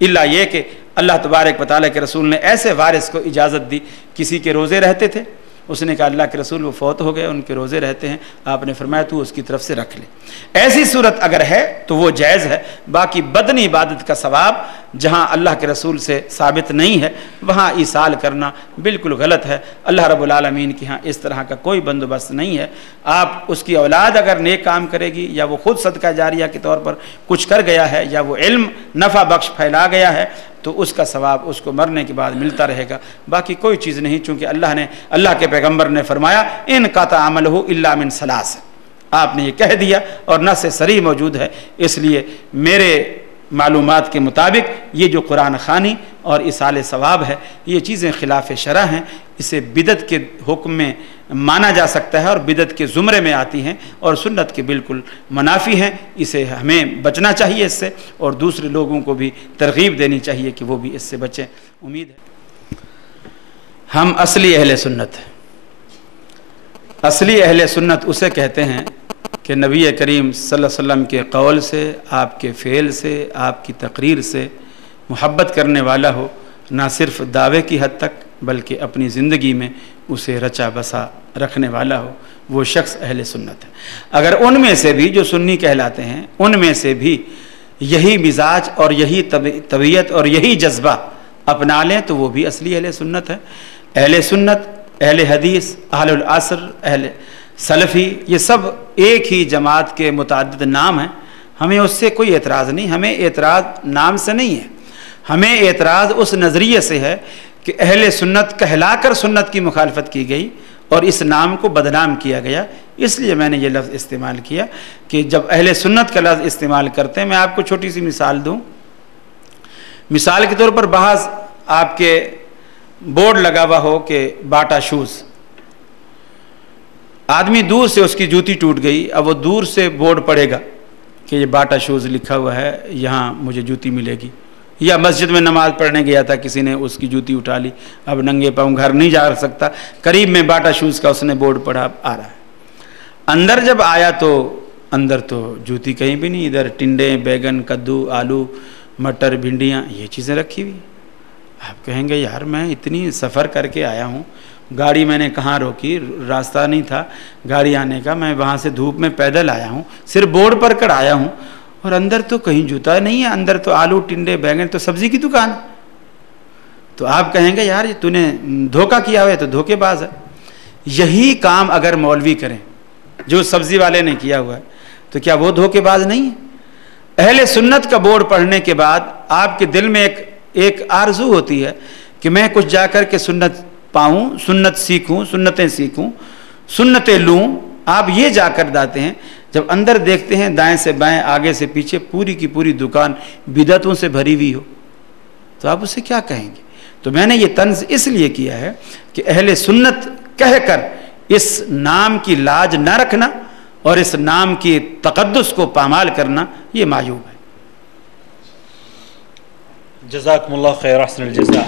الا یہ کہ اللہ تبارک و تعالیٰ کے رسول نے ایسے وارث کو اجازت دی. کسی کے روزے رہتے تھے, اس نے کہا اللہ کے رسول وہ فوت ہو گئے, ان کے روزے رہتے ہیں, آپ نے فرمایا تو اس کی طرف سے رکھ لے. ایسی صورت اگر ہے تو وہ جائز ہے. باقی بدنی عبادت کا ثواب جہاں اللہ کے رسول سے ثابت نہیں ہے وہاں ایصال کرنا بالکل غلط ہے. اللہ رب العالمین کے ہاں اس طرح کا کوئی بندوبست نہیں ہے. آپ اس کی اولاد اگر نیک کام کرے گی, یا وہ خود صدقہ جاریہ کے طور پر کچھ کر گیا ہے, یا وہ علم نفع بخش پھیلا گیا ہے, تو اس کا ثواب اس کو مرنے کے بعد ملتا رہے گا. باقی کوئی چیز نہیں, چونکہ اللہ کے پیغمبر نے فرمایا ان قطع عملہ الا من ثلاث, آپ نے یہ کہہ دیا اور نص صریح موجود ہے، اس لیے میرے معلومات کے مطابق یہ جو قرآن خوانی اور ایصال ثواب ہے یہ چیزیں خلاف شرع ہیں، اسے بدعت کے حکم میں مانا جا سکتا ہے اور بدعت کے زمرے میں آتی ہیں اور سنت کے بالکل منافی ہیں، اسے ہمیں بچنا چاہیے اس سے، اور دوسرے لوگوں کو بھی ترغیب دینی چاہیے کہ وہ بھی اس سے بچیں۔ امید ہے ہم اصلی اہل سنت ہیں۔ اصلی اہل سنت اسے کہتے ہیں کہ نبی کریم صلی اللہ علیہ وسلم کے قول سے، آپ کے فعل سے، آپ کی تقریر سے محبت کرنے والا ہو، نہ صرف دعوے کی حد تک بلکہ اپنی زندگی میں اسے رچا بسا رکھنے والا ہو، وہ شخص اہل سنت ہے۔ اگر ان میں سے بھی جو سنی کہلاتے ہیں ان میں سے بھی یہی مزاج اور یہی طبیعت اور یہی جذبہ اپنا لیں تو وہ بھی اصلی اہل سنت ہے۔ اہل سنت، اہل حدیث، اہل العصر، اہل سلفی، یہ سب ایک ہی جماعت کے متعدد نام ہیں۔ ہمیں اس سے کوئی اعتراض نہیں، ہمیں اعتراض نام سے نہیں ہے، ہمیں اعتراض اس نظریے سے ہے کہ اہل سنت کہلا کر سنت کی مخالفت کی گئی اور اس نام کو بدنام کیا گیا، اس لیے میں نے یہ لفظ استعمال کیا کہ جب اہل سنت کا لفظ استعمال کرتے ہیں۔ میں آپ کو چھوٹی سی مثال دوں، مثال کے طور پر بعض آپ کے بورڈ لگا ہوا ہو کہ باٹا شوز، آدمی دور سے اس کی جوتی ٹوٹ گئی، اب وہ دور سے بورڈ پڑے گا کہ یہ باٹا شوز لکھا ہوا ہے، یہاں مجھے جوتی ملے گی، یا مسجد میں نماز پڑھنے گیا تھا، کسی نے اس کی جوتی اٹھا لی، اب ننگے پاؤں گھر نہیں جا سکتا، قریب میں باٹا شوز کا اس نے بورڈ پڑھا، آ رہا ہے، اندر جب آیا تو اندر تو جوتی کہیں بھی نہیں، ادھر ٹنڈے، بیگن، کدو، آلو، مٹر، بھنڈیاں، یہ چیزیں رکھی ہوئی۔ آپ کہیں گے یار میں اتنی سفر کر کے آیا ہوں، گاڑی میں نے کہاں روکی، راستہ نہیں تھا گاڑی آنے کا، میں وہاں سے دھوپ میں پیدل آیا ہوں، صرف بورڈ پر کر آیا ہوں، اور اندر تو کہیں جوتا نہیں ہے، اندر تو آلو، ٹنڈے، بیگن، تو سبزی کی دکان۔ تو آپ کہیں گے یار تو نے دھوکہ کیا ہوا ہے، تو دھوکے باز ہے۔ یہی کام اگر مولوی کریں جو سبزی والے نے کیا ہوا ہے تو کیا وہ دھوکے باز نہیں ہے؟ اہل سنت کا بورڈ پڑھنے کے بعد آپ کے دل میں ایک آرزو ہوتی ہے کہ میں کچھ جا کر کے سنت پاؤں، سنت سیکھوں، سنتیں سیکھوں، سنتیں لوں۔ آپ یہ جا کر داتے ہیں، جب اندر دیکھتے ہیں دائیں سے بائیں، آگے سے پیچھے پوری کی پوری دکان بدعتوں سے بھری ہوئی ہو تو آپ اسے کیا کہیں گے؟ تو میں نے یہ طنز اس لیے کیا ہے کہ اہل سنت کہہ کر اس نام کی لاج نہ رکھنا اور اس نام کی تقدس کو پامال کرنا یہ معیوب ہے۔ جزاکم اللہ خیر، احسن الجزاء۔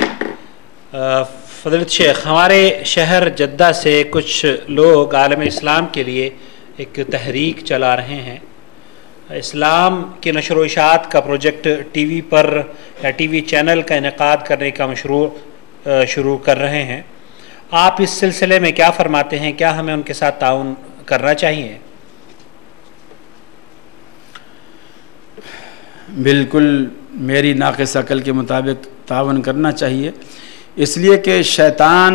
فضیلت شیخ، ہمارے شہر جدہ سے کچھ لوگ عالم اسلام کے لیے ایک تحریک چلا رہے ہیں، اسلام کے نشر و اشاعت کا پروجیکٹ ٹی وی پر یا ٹی وی چینل کا انعقاد کرنے کا مشروع شروع کر رہے ہیں۔ آپ اس سلسلے میں کیا فرماتے ہیں؟ کیا ہمیں ان کے ساتھ تعاون کرنا چاہیے؟ بالکل میری ناقص عقل کے مطابق تعاون کرنا چاہیے، اس لیے کہ شیطان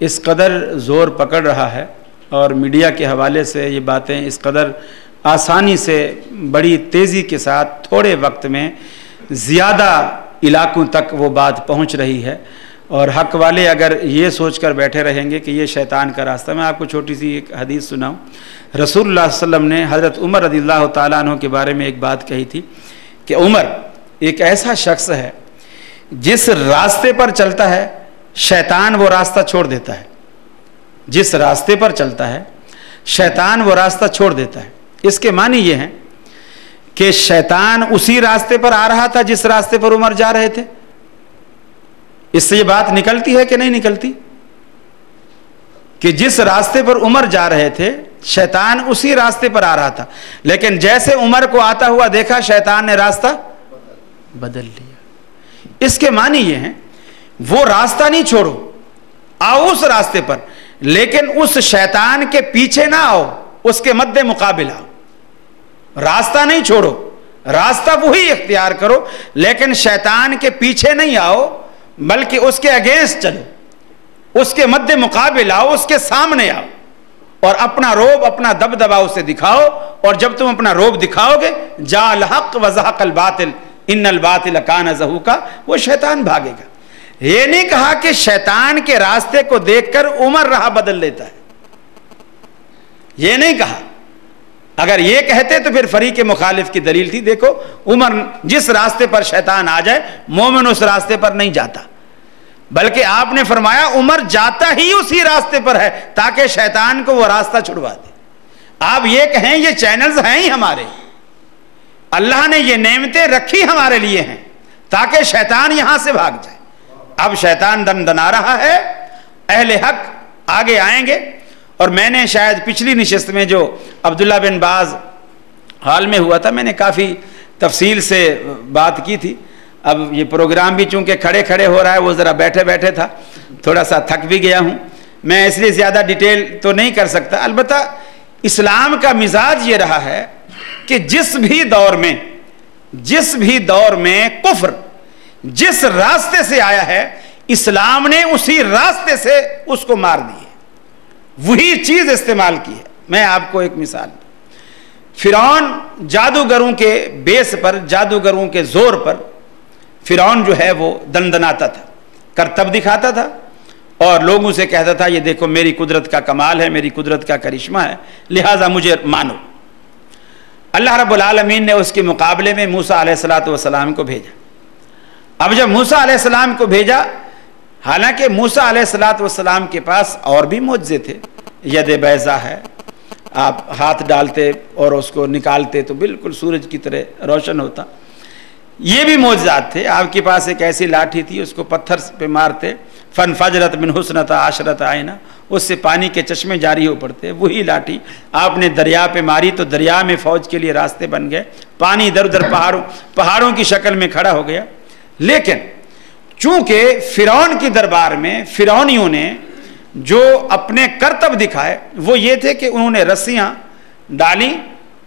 اس قدر زور پکڑ رہا ہے اور میڈیا کے حوالے سے یہ باتیں اس قدر آسانی سے بڑی تیزی کے ساتھ تھوڑے وقت میں زیادہ علاقوں تک وہ بات پہنچ رہی ہے، اور حق والے اگر یہ سوچ کر بیٹھے رہیں گے کہ یہ شیطان کا راستہ۔ میں آپ کو چھوٹی سی ایک حدیث سناؤں۔ رسول اللہ صلی اللہ علیہ وسلم نے حضرت عمر رضی اللہ تعالیٰ عنہ کے بارے میں ایک بات کہی تھی کہ عمر ایک ایسا شخص ہے جس راستے پر چلتا ہے شیطان وہ راستہ چھوڑ دیتا ہے، جس راستے پر چلتا ہے شیطان وہ راستہ چھوڑ دیتا ہے۔ اس کے معنی یہ ہیں کہ شیطان اسی راستے پر آ رہا تھا جس راستے پر عمر جا رہے تھے۔ اس سے یہ بات نکلتی ہے کہ نہیں نکلتی کہ جس راستے پر عمر جا رہے تھے شیطان اسی راستے پر آ رہا تھا، لیکن جیسے عمر کو آتا ہوا دیکھا شیطان نے راستہ بدل لیا۔ اس کے معنی یہ ہیں وہ راستہ نہیں چھوڑو، آؤ اس راستے پر، لیکن اس شیطان کے پیچھے نہ آؤ، اس کے مد مقابل آؤ۔ راستہ نہیں چھوڑو، راستہ وہی اختیار کرو، لیکن شیطان کے پیچھے نہیں آؤ بلکہ اس کے اگینسٹ چلو، اس کے مد مقابل آؤ، اس کے سامنے آؤ، اور اپنا روب، اپنا دبدبا اسے دکھاؤ، اور جب تم اپنا روب دکھاؤ گے جاء الحق وزہق الباطل ان الباطل کان زہوقا، وہ شیطان بھاگے گا۔ یہ نہیں کہا کہ شیطان کے راستے کو دیکھ کر عمر راہ بدل لیتا ہے، یہ نہیں کہا، اگر یہ کہتے تو پھر فریق مخالف کی دلیل تھی. دیکھو عمر جس راستے پر شیطان آ جائے مومن اس راستے پر نہیں جاتا، بلکہ آپ نے فرمایا عمر جاتا ہی اسی راستے پر ہے تاکہ شیطان کو وہ راستہ چھڑوا دے. آپ یہ کہیں یہ چینلز ہیں ہی ہمارے، اللہ نے یہ نعمتیں رکھی ہمارے لیے ہیں تاکہ شیطان یہاں سے بھاگ جائے. اب شیطان دندنا رہا ہے، اہل حق آگے آئیں گے. اور میں نے شاید پچھلی نشست میں جو عبداللہ بن باز حال میں ہوا تھا میں نے کافی تفصیل سے بات کی تھی. اب یہ پروگرام بھی چونکہ کھڑے کھڑے ہو رہا ہے، وہ ذرا بیٹھے بیٹھے تھا، تھوڑا سا تھک بھی گیا ہوں میں، اس لیے زیادہ ڈیٹیل تو نہیں کر سکتا. البتہ اسلام کا مزاج یہ رہا ہے کہ جس بھی دور میں کفر جس راستے سے آیا ہے اسلام نے اسی راستے سے اس کو مار دی ہے، وہی چیز استعمال کی ہے. میں آپ کو ایک مثال، فرعون جادوگروں کے بیس پر، جادوگروں کے زور پر فرعون جو ہے وہ دندناتا تھا، کرتب دکھاتا تھا اور لوگوں سے کہتا تھا یہ دیکھو میری قدرت کا کمال ہے، میری قدرت کا کرشمہ ہے، لہٰذا مجھے مانو. اللہ رب العالمین نے اس کے مقابلے میں موسیٰ علیہ السلام کو بھیجا. اب جب موسیٰ علیہ السلام کو بھیجا، حالانکہ موسیٰ علیہ السلام کے پاس اور بھی معجزے تھے، ید بیضا ہے، آپ ہاتھ ڈالتے اور اس کو نکالتے تو بالکل سورج کی طرح روشن ہوتا، یہ بھی معجزات تھے. آپ کے پاس ایک ایسی لاٹھی تھی، اس کو پتھر پہ مارتے فنفجرت من حسنتا عشرۃ عینا، اس سے پانی کے چشمے جاری ہو پڑتے. وہی لاٹھی آپ نے دریا پہ ماری تو دریا میں فوج کے لیے راستے بن گئے، پانی ادھر ادھر پہاڑوں کی شکل میں کھڑا ہو گیا. لیکن چونکہ فرعون کی دربار میں فرعونیوں نے جو اپنے کرتب دکھائے وہ یہ تھے کہ انہوں نے رسیاں ڈالیں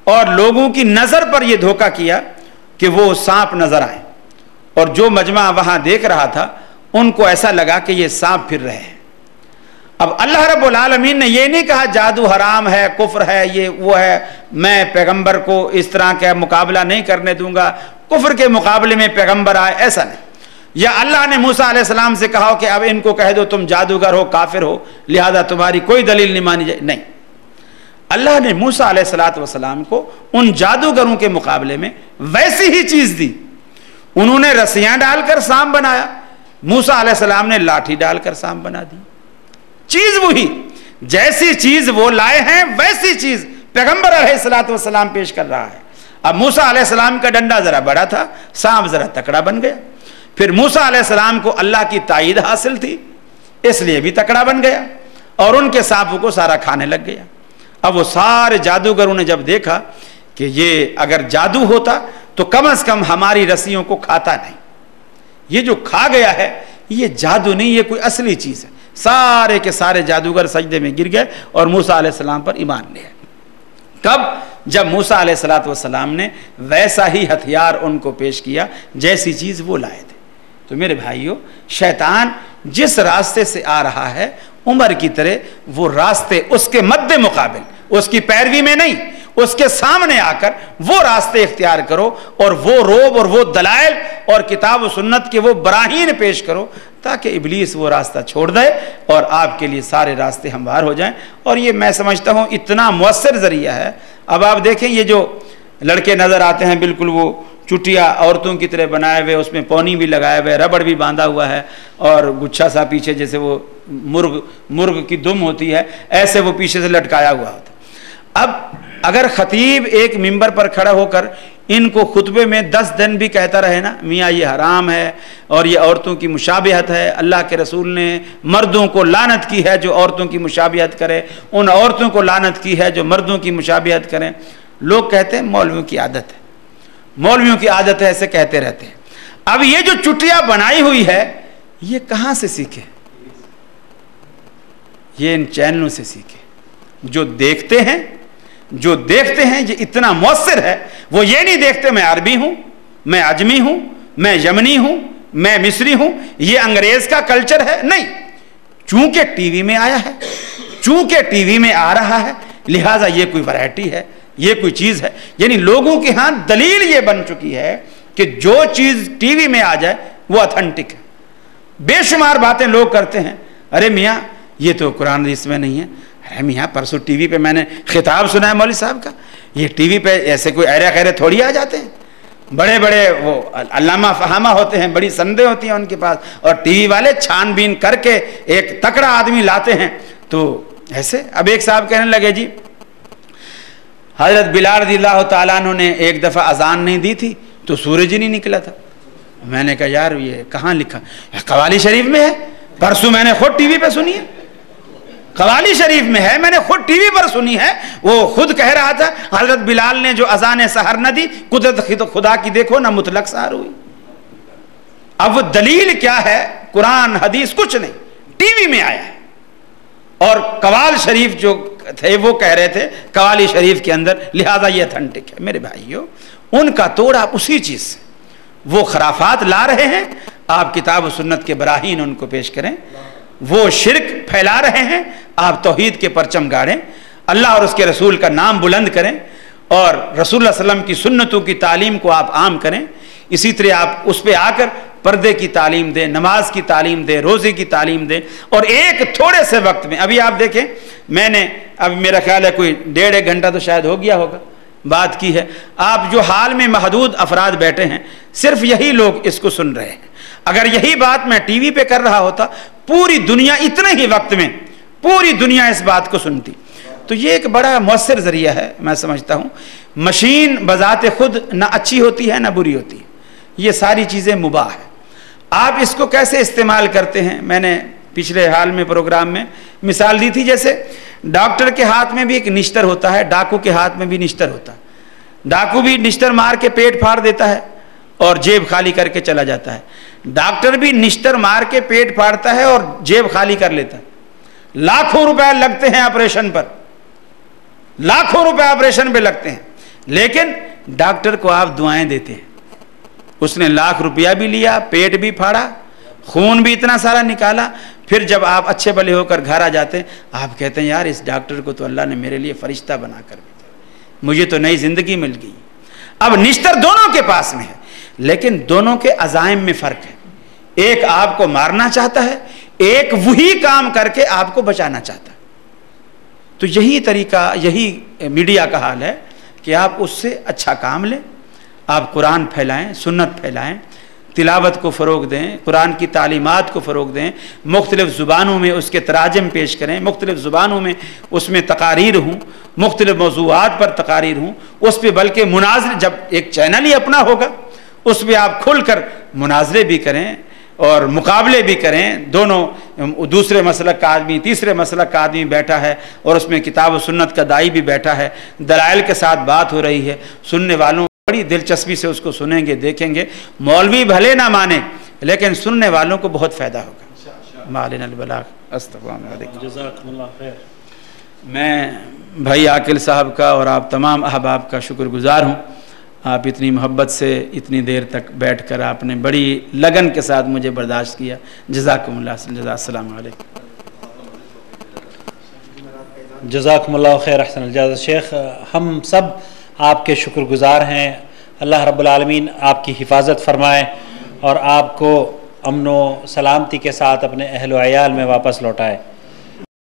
اور لوگوں کی نظر پر یہ دھوکہ کیا کہ وہ سانپ نظر آئے، اور جو مجمع وہاں دیکھ رہا تھا ان کو ایسا لگا کہ یہ سانپ پھر رہے ہیں. اب اللہ رب العالمین نے یہ نہیں کہا جادو حرام ہے، کفر ہے، یہ وہ ہے، میں پیغمبر کو اس طرح کا مقابلہ نہیں کرنے دوں گا، کفر کے مقابلے میں پیغمبر آئے، ایسا نہیں. یا اللہ نے موسیٰ علیہ السلام سے کہا کہ اب ان کو کہہ دو تم جادوگر ہو، کافر ہو، لہذا تمہاری کوئی دلیل نہیں مانی جائے، نہیں. اللہ نے موسیٰ علیہ السلام کو ان جادوگروں کے مقابلے میں ویسی ہی چیز دی. انہوں نے رسیاں ڈال کر سانپ بنایا، موسیٰ علیہ السلام نے لاٹھی ڈال کر سانپ بنا دی. چیز وہی، جیسی چیز وہ لائے ہیں ویسی چیز پیغمبر علیہ السلام پیش کر رہا ہے. اب موسیٰ علیہ السلام کا ڈنڈا ذرا بڑا تھا، سانپ ذرا تکڑا بن گیا. پھر موسیٰ علیہ السلام کو اللہ کی تائید حاصل تھی اس لیے بھی تکڑا بن گیا اور ان کے سانپوں کو سارا کھانے لگ گیا. اب وہ سارے جادوگروں نے جب دیکھا کہ یہ اگر جادو ہوتا تو کم از کم ہماری رسیوں کو کھاتا نہیں، یہ جو کھا گیا ہے یہ جادو نہیں، یہ کوئی اصلی چیز ہے. سارے کے سارے جادوگر سجدے میں گر گئے اور موسیٰ علیہ السلام پر ایمان لے آئے. کب؟ جب موسیٰ علیہ السلام نے ویسا ہی ہتھیار ان کو پیش کیا جیسی چیز وہ لائے تھے. تو میرے بھائیو، شیطان جس راستے سے آ رہا ہے عمر کی طرح وہ راستے اس کے مد مقابل، اس کی پیروی میں نہیں، اس کے سامنے آ کر وہ راستے اختیار کرو اور وہ روب اور وہ دلائل اور کتاب و سنت کے وہ براہین پیش کرو تاکہ ابلیس وہ راستہ چھوڑ دے اور آپ کے لیے سارے راستے ہموار ہو جائیں. اور یہ میں سمجھتا ہوں اتنا مؤثر ذریعہ ہے. اب آپ دیکھیں یہ جو لڑکے نظر آتے ہیں بالکل وہ چٹیا عورتوں کی طرح بنائے ہوئے، اس میں پونی بھی لگائے ہوئے، ربڑ بھی باندھا ہوا ہے اور گچھا سا پیچھے جیسے وہ مرغ کی دم ہوتی ہے ایسے وہ پیچھے سے لٹکایا ہوا ہوتا. اب اگر خطیب ایک ممبر پر کھڑا ہو کر ان کو خطبے میں 10 دن بھی کہتا رہے نا میاں یہ حرام ہے اور یہ عورتوں کی مشابہت ہے، اللہ کے رسول نے مردوں کو لعنت کی ہے جو عورتوں کی مشابہت کرے، ان عورتوں کو لعنت کی ہے جو مردوں کی مشابہت کریں، لوگ کہتے ہیں مولویوں کی عادت ہے، مولویوں کی عادت ہے، ایسے کہتے رہتے ہیں. اب یہ جو چٹیا بنائی ہوئی ہے یہ کہاں سے سیکھے؟ یہ ان چینلوں سے سیکھے. جو دیکھتے ہیں یہ اتنا مؤثر ہے، وہ یہ نہیں دیکھتے میں عربی ہوں، میں عجمی ہوں، میں یمنی ہوں، میں مصری ہوں، یہ انگریز کا کلچر ہے، نہیں. چونکہ ٹی وی میں آیا ہے، چونکہ ٹی وی میں آ رہا ہے، لہٰذا یہ کوئی ورائٹی ہے، یہ کوئی چیز ہے. یعنی لوگوں کے ہاں دلیل یہ بن چکی ہے کہ جو چیز ٹی وی میں آ جائے وہ اتھینٹک ہے. بے شمار باتیں لوگ کرتے ہیں، ارے میاں یہ تو قرآن حدیث میں نہیں ہے، ارے میاں پرسوں ٹی وی پہ میں نے خطاب سنا ہے مولوی صاحب کا، یہ ٹی وی پہ ایسے کوئی ایرے خیرے تھوڑی آ جاتے ہیں، بڑے بڑے وہ علامہ فہامہ ہوتے ہیں، بڑی سندیں ہوتی ہیں ان کے پاس، اور ٹی وی والے چھان بین کر کے ایک تکڑا آدمی لاتے ہیں. تو ایسے اب ایک صاحب کہنے لگے جی حضرت بلال رضی اللہ تعالیٰ عنہ نے ایک دفعہ اذان نہیں دی تھی تو سورج ہی نہیں نکلا تھا. میں نے کہا یار یہ کہاں لکھا؟ قوالی شریف میں ہے، پرسوں میں نے خود ٹی وی پہ سنی ہے، قوالی شریف میں ہے، میں نے خود ٹی وی پر سنی ہے. وہ خود کہہ رہا تھا حضرت بلال نے جو اذان سحر نہ دی، قدرت خدا کی دیکھو نہ مطلق سحر ہوئی. اب وہ دلیل کیا ہے؟ قرآن حدیث کچھ نہیں، ٹی وی میں آیا ہے. اور قوال شریف جو تھے وہ کہہ رہے تھے قوالی شریف کے اندر، لہذا یہ اتھنٹک ہے. میرے بھائیو ان کا توڑ آپ اسی چیز سے، وہ خرافات لا رہے ہیں، آپ کتاب و سنت کے براہین ان کو پیش کریں. وہ شرک پھیلا رہے ہیں، آپ توحید کے پرچم گاڑیں، اللہ اور اس کے رسول کا نام بلند کریں، اور رسول اللہ صلی اللہ علیہ وسلم کی سنتوں کی تعلیم کو آپ عام کریں. اسی طرح آپ اس پہ آ کر پردے کی تعلیم دیں، نماز کی تعلیم دیں، روزے کی تعلیم دیں. اور ایک تھوڑے سے وقت میں، ابھی آپ دیکھیں میں نے اب میرا خیال ہے کوئی 1.5 گھنٹہ تو شاید ہو گیا ہوگا بات کی ہے. آپ جو حال میں محدود افراد بیٹھے ہیں، صرف یہی لوگ اس کو سن رہے ہیں. اگر یہی بات میں ٹی وی پہ کر رہا ہوتا، پوری دنیا اتنے ہی وقت میں پوری دنیا اس بات کو سنتی. تو یہ ایک بڑا مؤثر ذریعہ ہے میں سمجھتا ہوں. مشین بذات خود نہ اچھی ہوتی ہے نہ بری ہوتی ہے، یہ ساری چیزیں مباح ہیں. آپ اس کو کیسے استعمال کرتے ہیں؟ میں نے پچھلے حال میں پروگرام میں مثال دی تھی، جیسے ڈاکٹر کے ہاتھ میں بھی ایک نشتر ہوتا ہے، ڈاکو کے ہاتھ میں بھی نشتر ہوتا ہے. ڈاکو بھی نشتر مار کے پیٹ پھاڑ دیتا ہے اور جیب خالی کر کے چلا جاتا ہے. ڈاکٹر بھی نشتر مار کے پیٹ پھاڑتا ہے اور جیب خالی کر لیتا ہے. لاکھوں روپے لگتے ہیں آپریشن پر، لاکھوں روپے آپریشن پہ لگتے ہیں، لیکن ڈاکٹر کو آپ دعائیں دیتے ہیں. اس نے لاکھ روپیہ بھی لیا، پیٹ بھی پھاڑا، خون بھی اتنا سارا نکالا. پھر جب آپ اچھے بھلے ہو کر گھر آ جاتے ہیں، آپ کہتے ہیں یار اس ڈاکٹر کو تو اللہ نے میرے لیے فرشتہ بنا کر بھیجا، مجھے تو نئی زندگی مل گئی. اب نشتر دونوں کے پاس میں ہے، لیکن دونوں کے عزائم میں فرق ہے. ایک آپ کو مارنا چاہتا ہے، ایک وہی کام کر کے آپ کو بچانا چاہتا ہے. تو یہی طریقہ، یہی میڈیا کا حال ہے کہ آپ اس سے اچھا کام لیں. آپ قرآن پھیلائیں، سنت پھیلائیں، تلاوت کو فروغ دیں، قرآن کی تعلیمات کو فروغ دیں، مختلف زبانوں میں اس کے تراجم پیش کریں، مختلف زبانوں میں اس میں تقاریر ہوں، مختلف موضوعات پر تقاریر ہوں. اس پہ بلکہ مناظر، جب ایک چینل ہی اپنا ہوگا اس پہ آپ کھل کر مناظرے بھی کریں اور مقابلے بھی کریں. دونوں دوسرے مسلک کا آدمی، تیسرے مسلک کا آدمی بیٹھا ہے اور اس میں کتاب و سنت کا دائی بھی بیٹھا ہے، دلائل کے ساتھ بات ہو رہی ہے. سننے والوں بڑی دلچسپی سے اس کو سنیں گے، دیکھیں گے. مولوی بھلے نہ مانے لیکن سننے والوں کو بہت فائدہ ہوگا. مالنا البلاغ. استغفر اللہ. جزاکم اللہ خیر. میں بھائی عاقل صاحب کا اور آپ تمام احباب کا شکر گزار ہوں. آپ اتنی محبت سے اتنی دیر تک بیٹھ کر آپ نے بڑی لگن کے ساتھ مجھے برداشت کیا. جزاکم اللہ. السلام علیکم. جزاکم اللہ خیر. احسن الجزا. شیخ ہم سب آپ کے شکر گزار ہیں. اللہ رب العالمین آپ کی حفاظت فرمائے اور آپ کو امن و سلامتی کے ساتھ اپنے اہل و عیال میں واپس لوٹائے.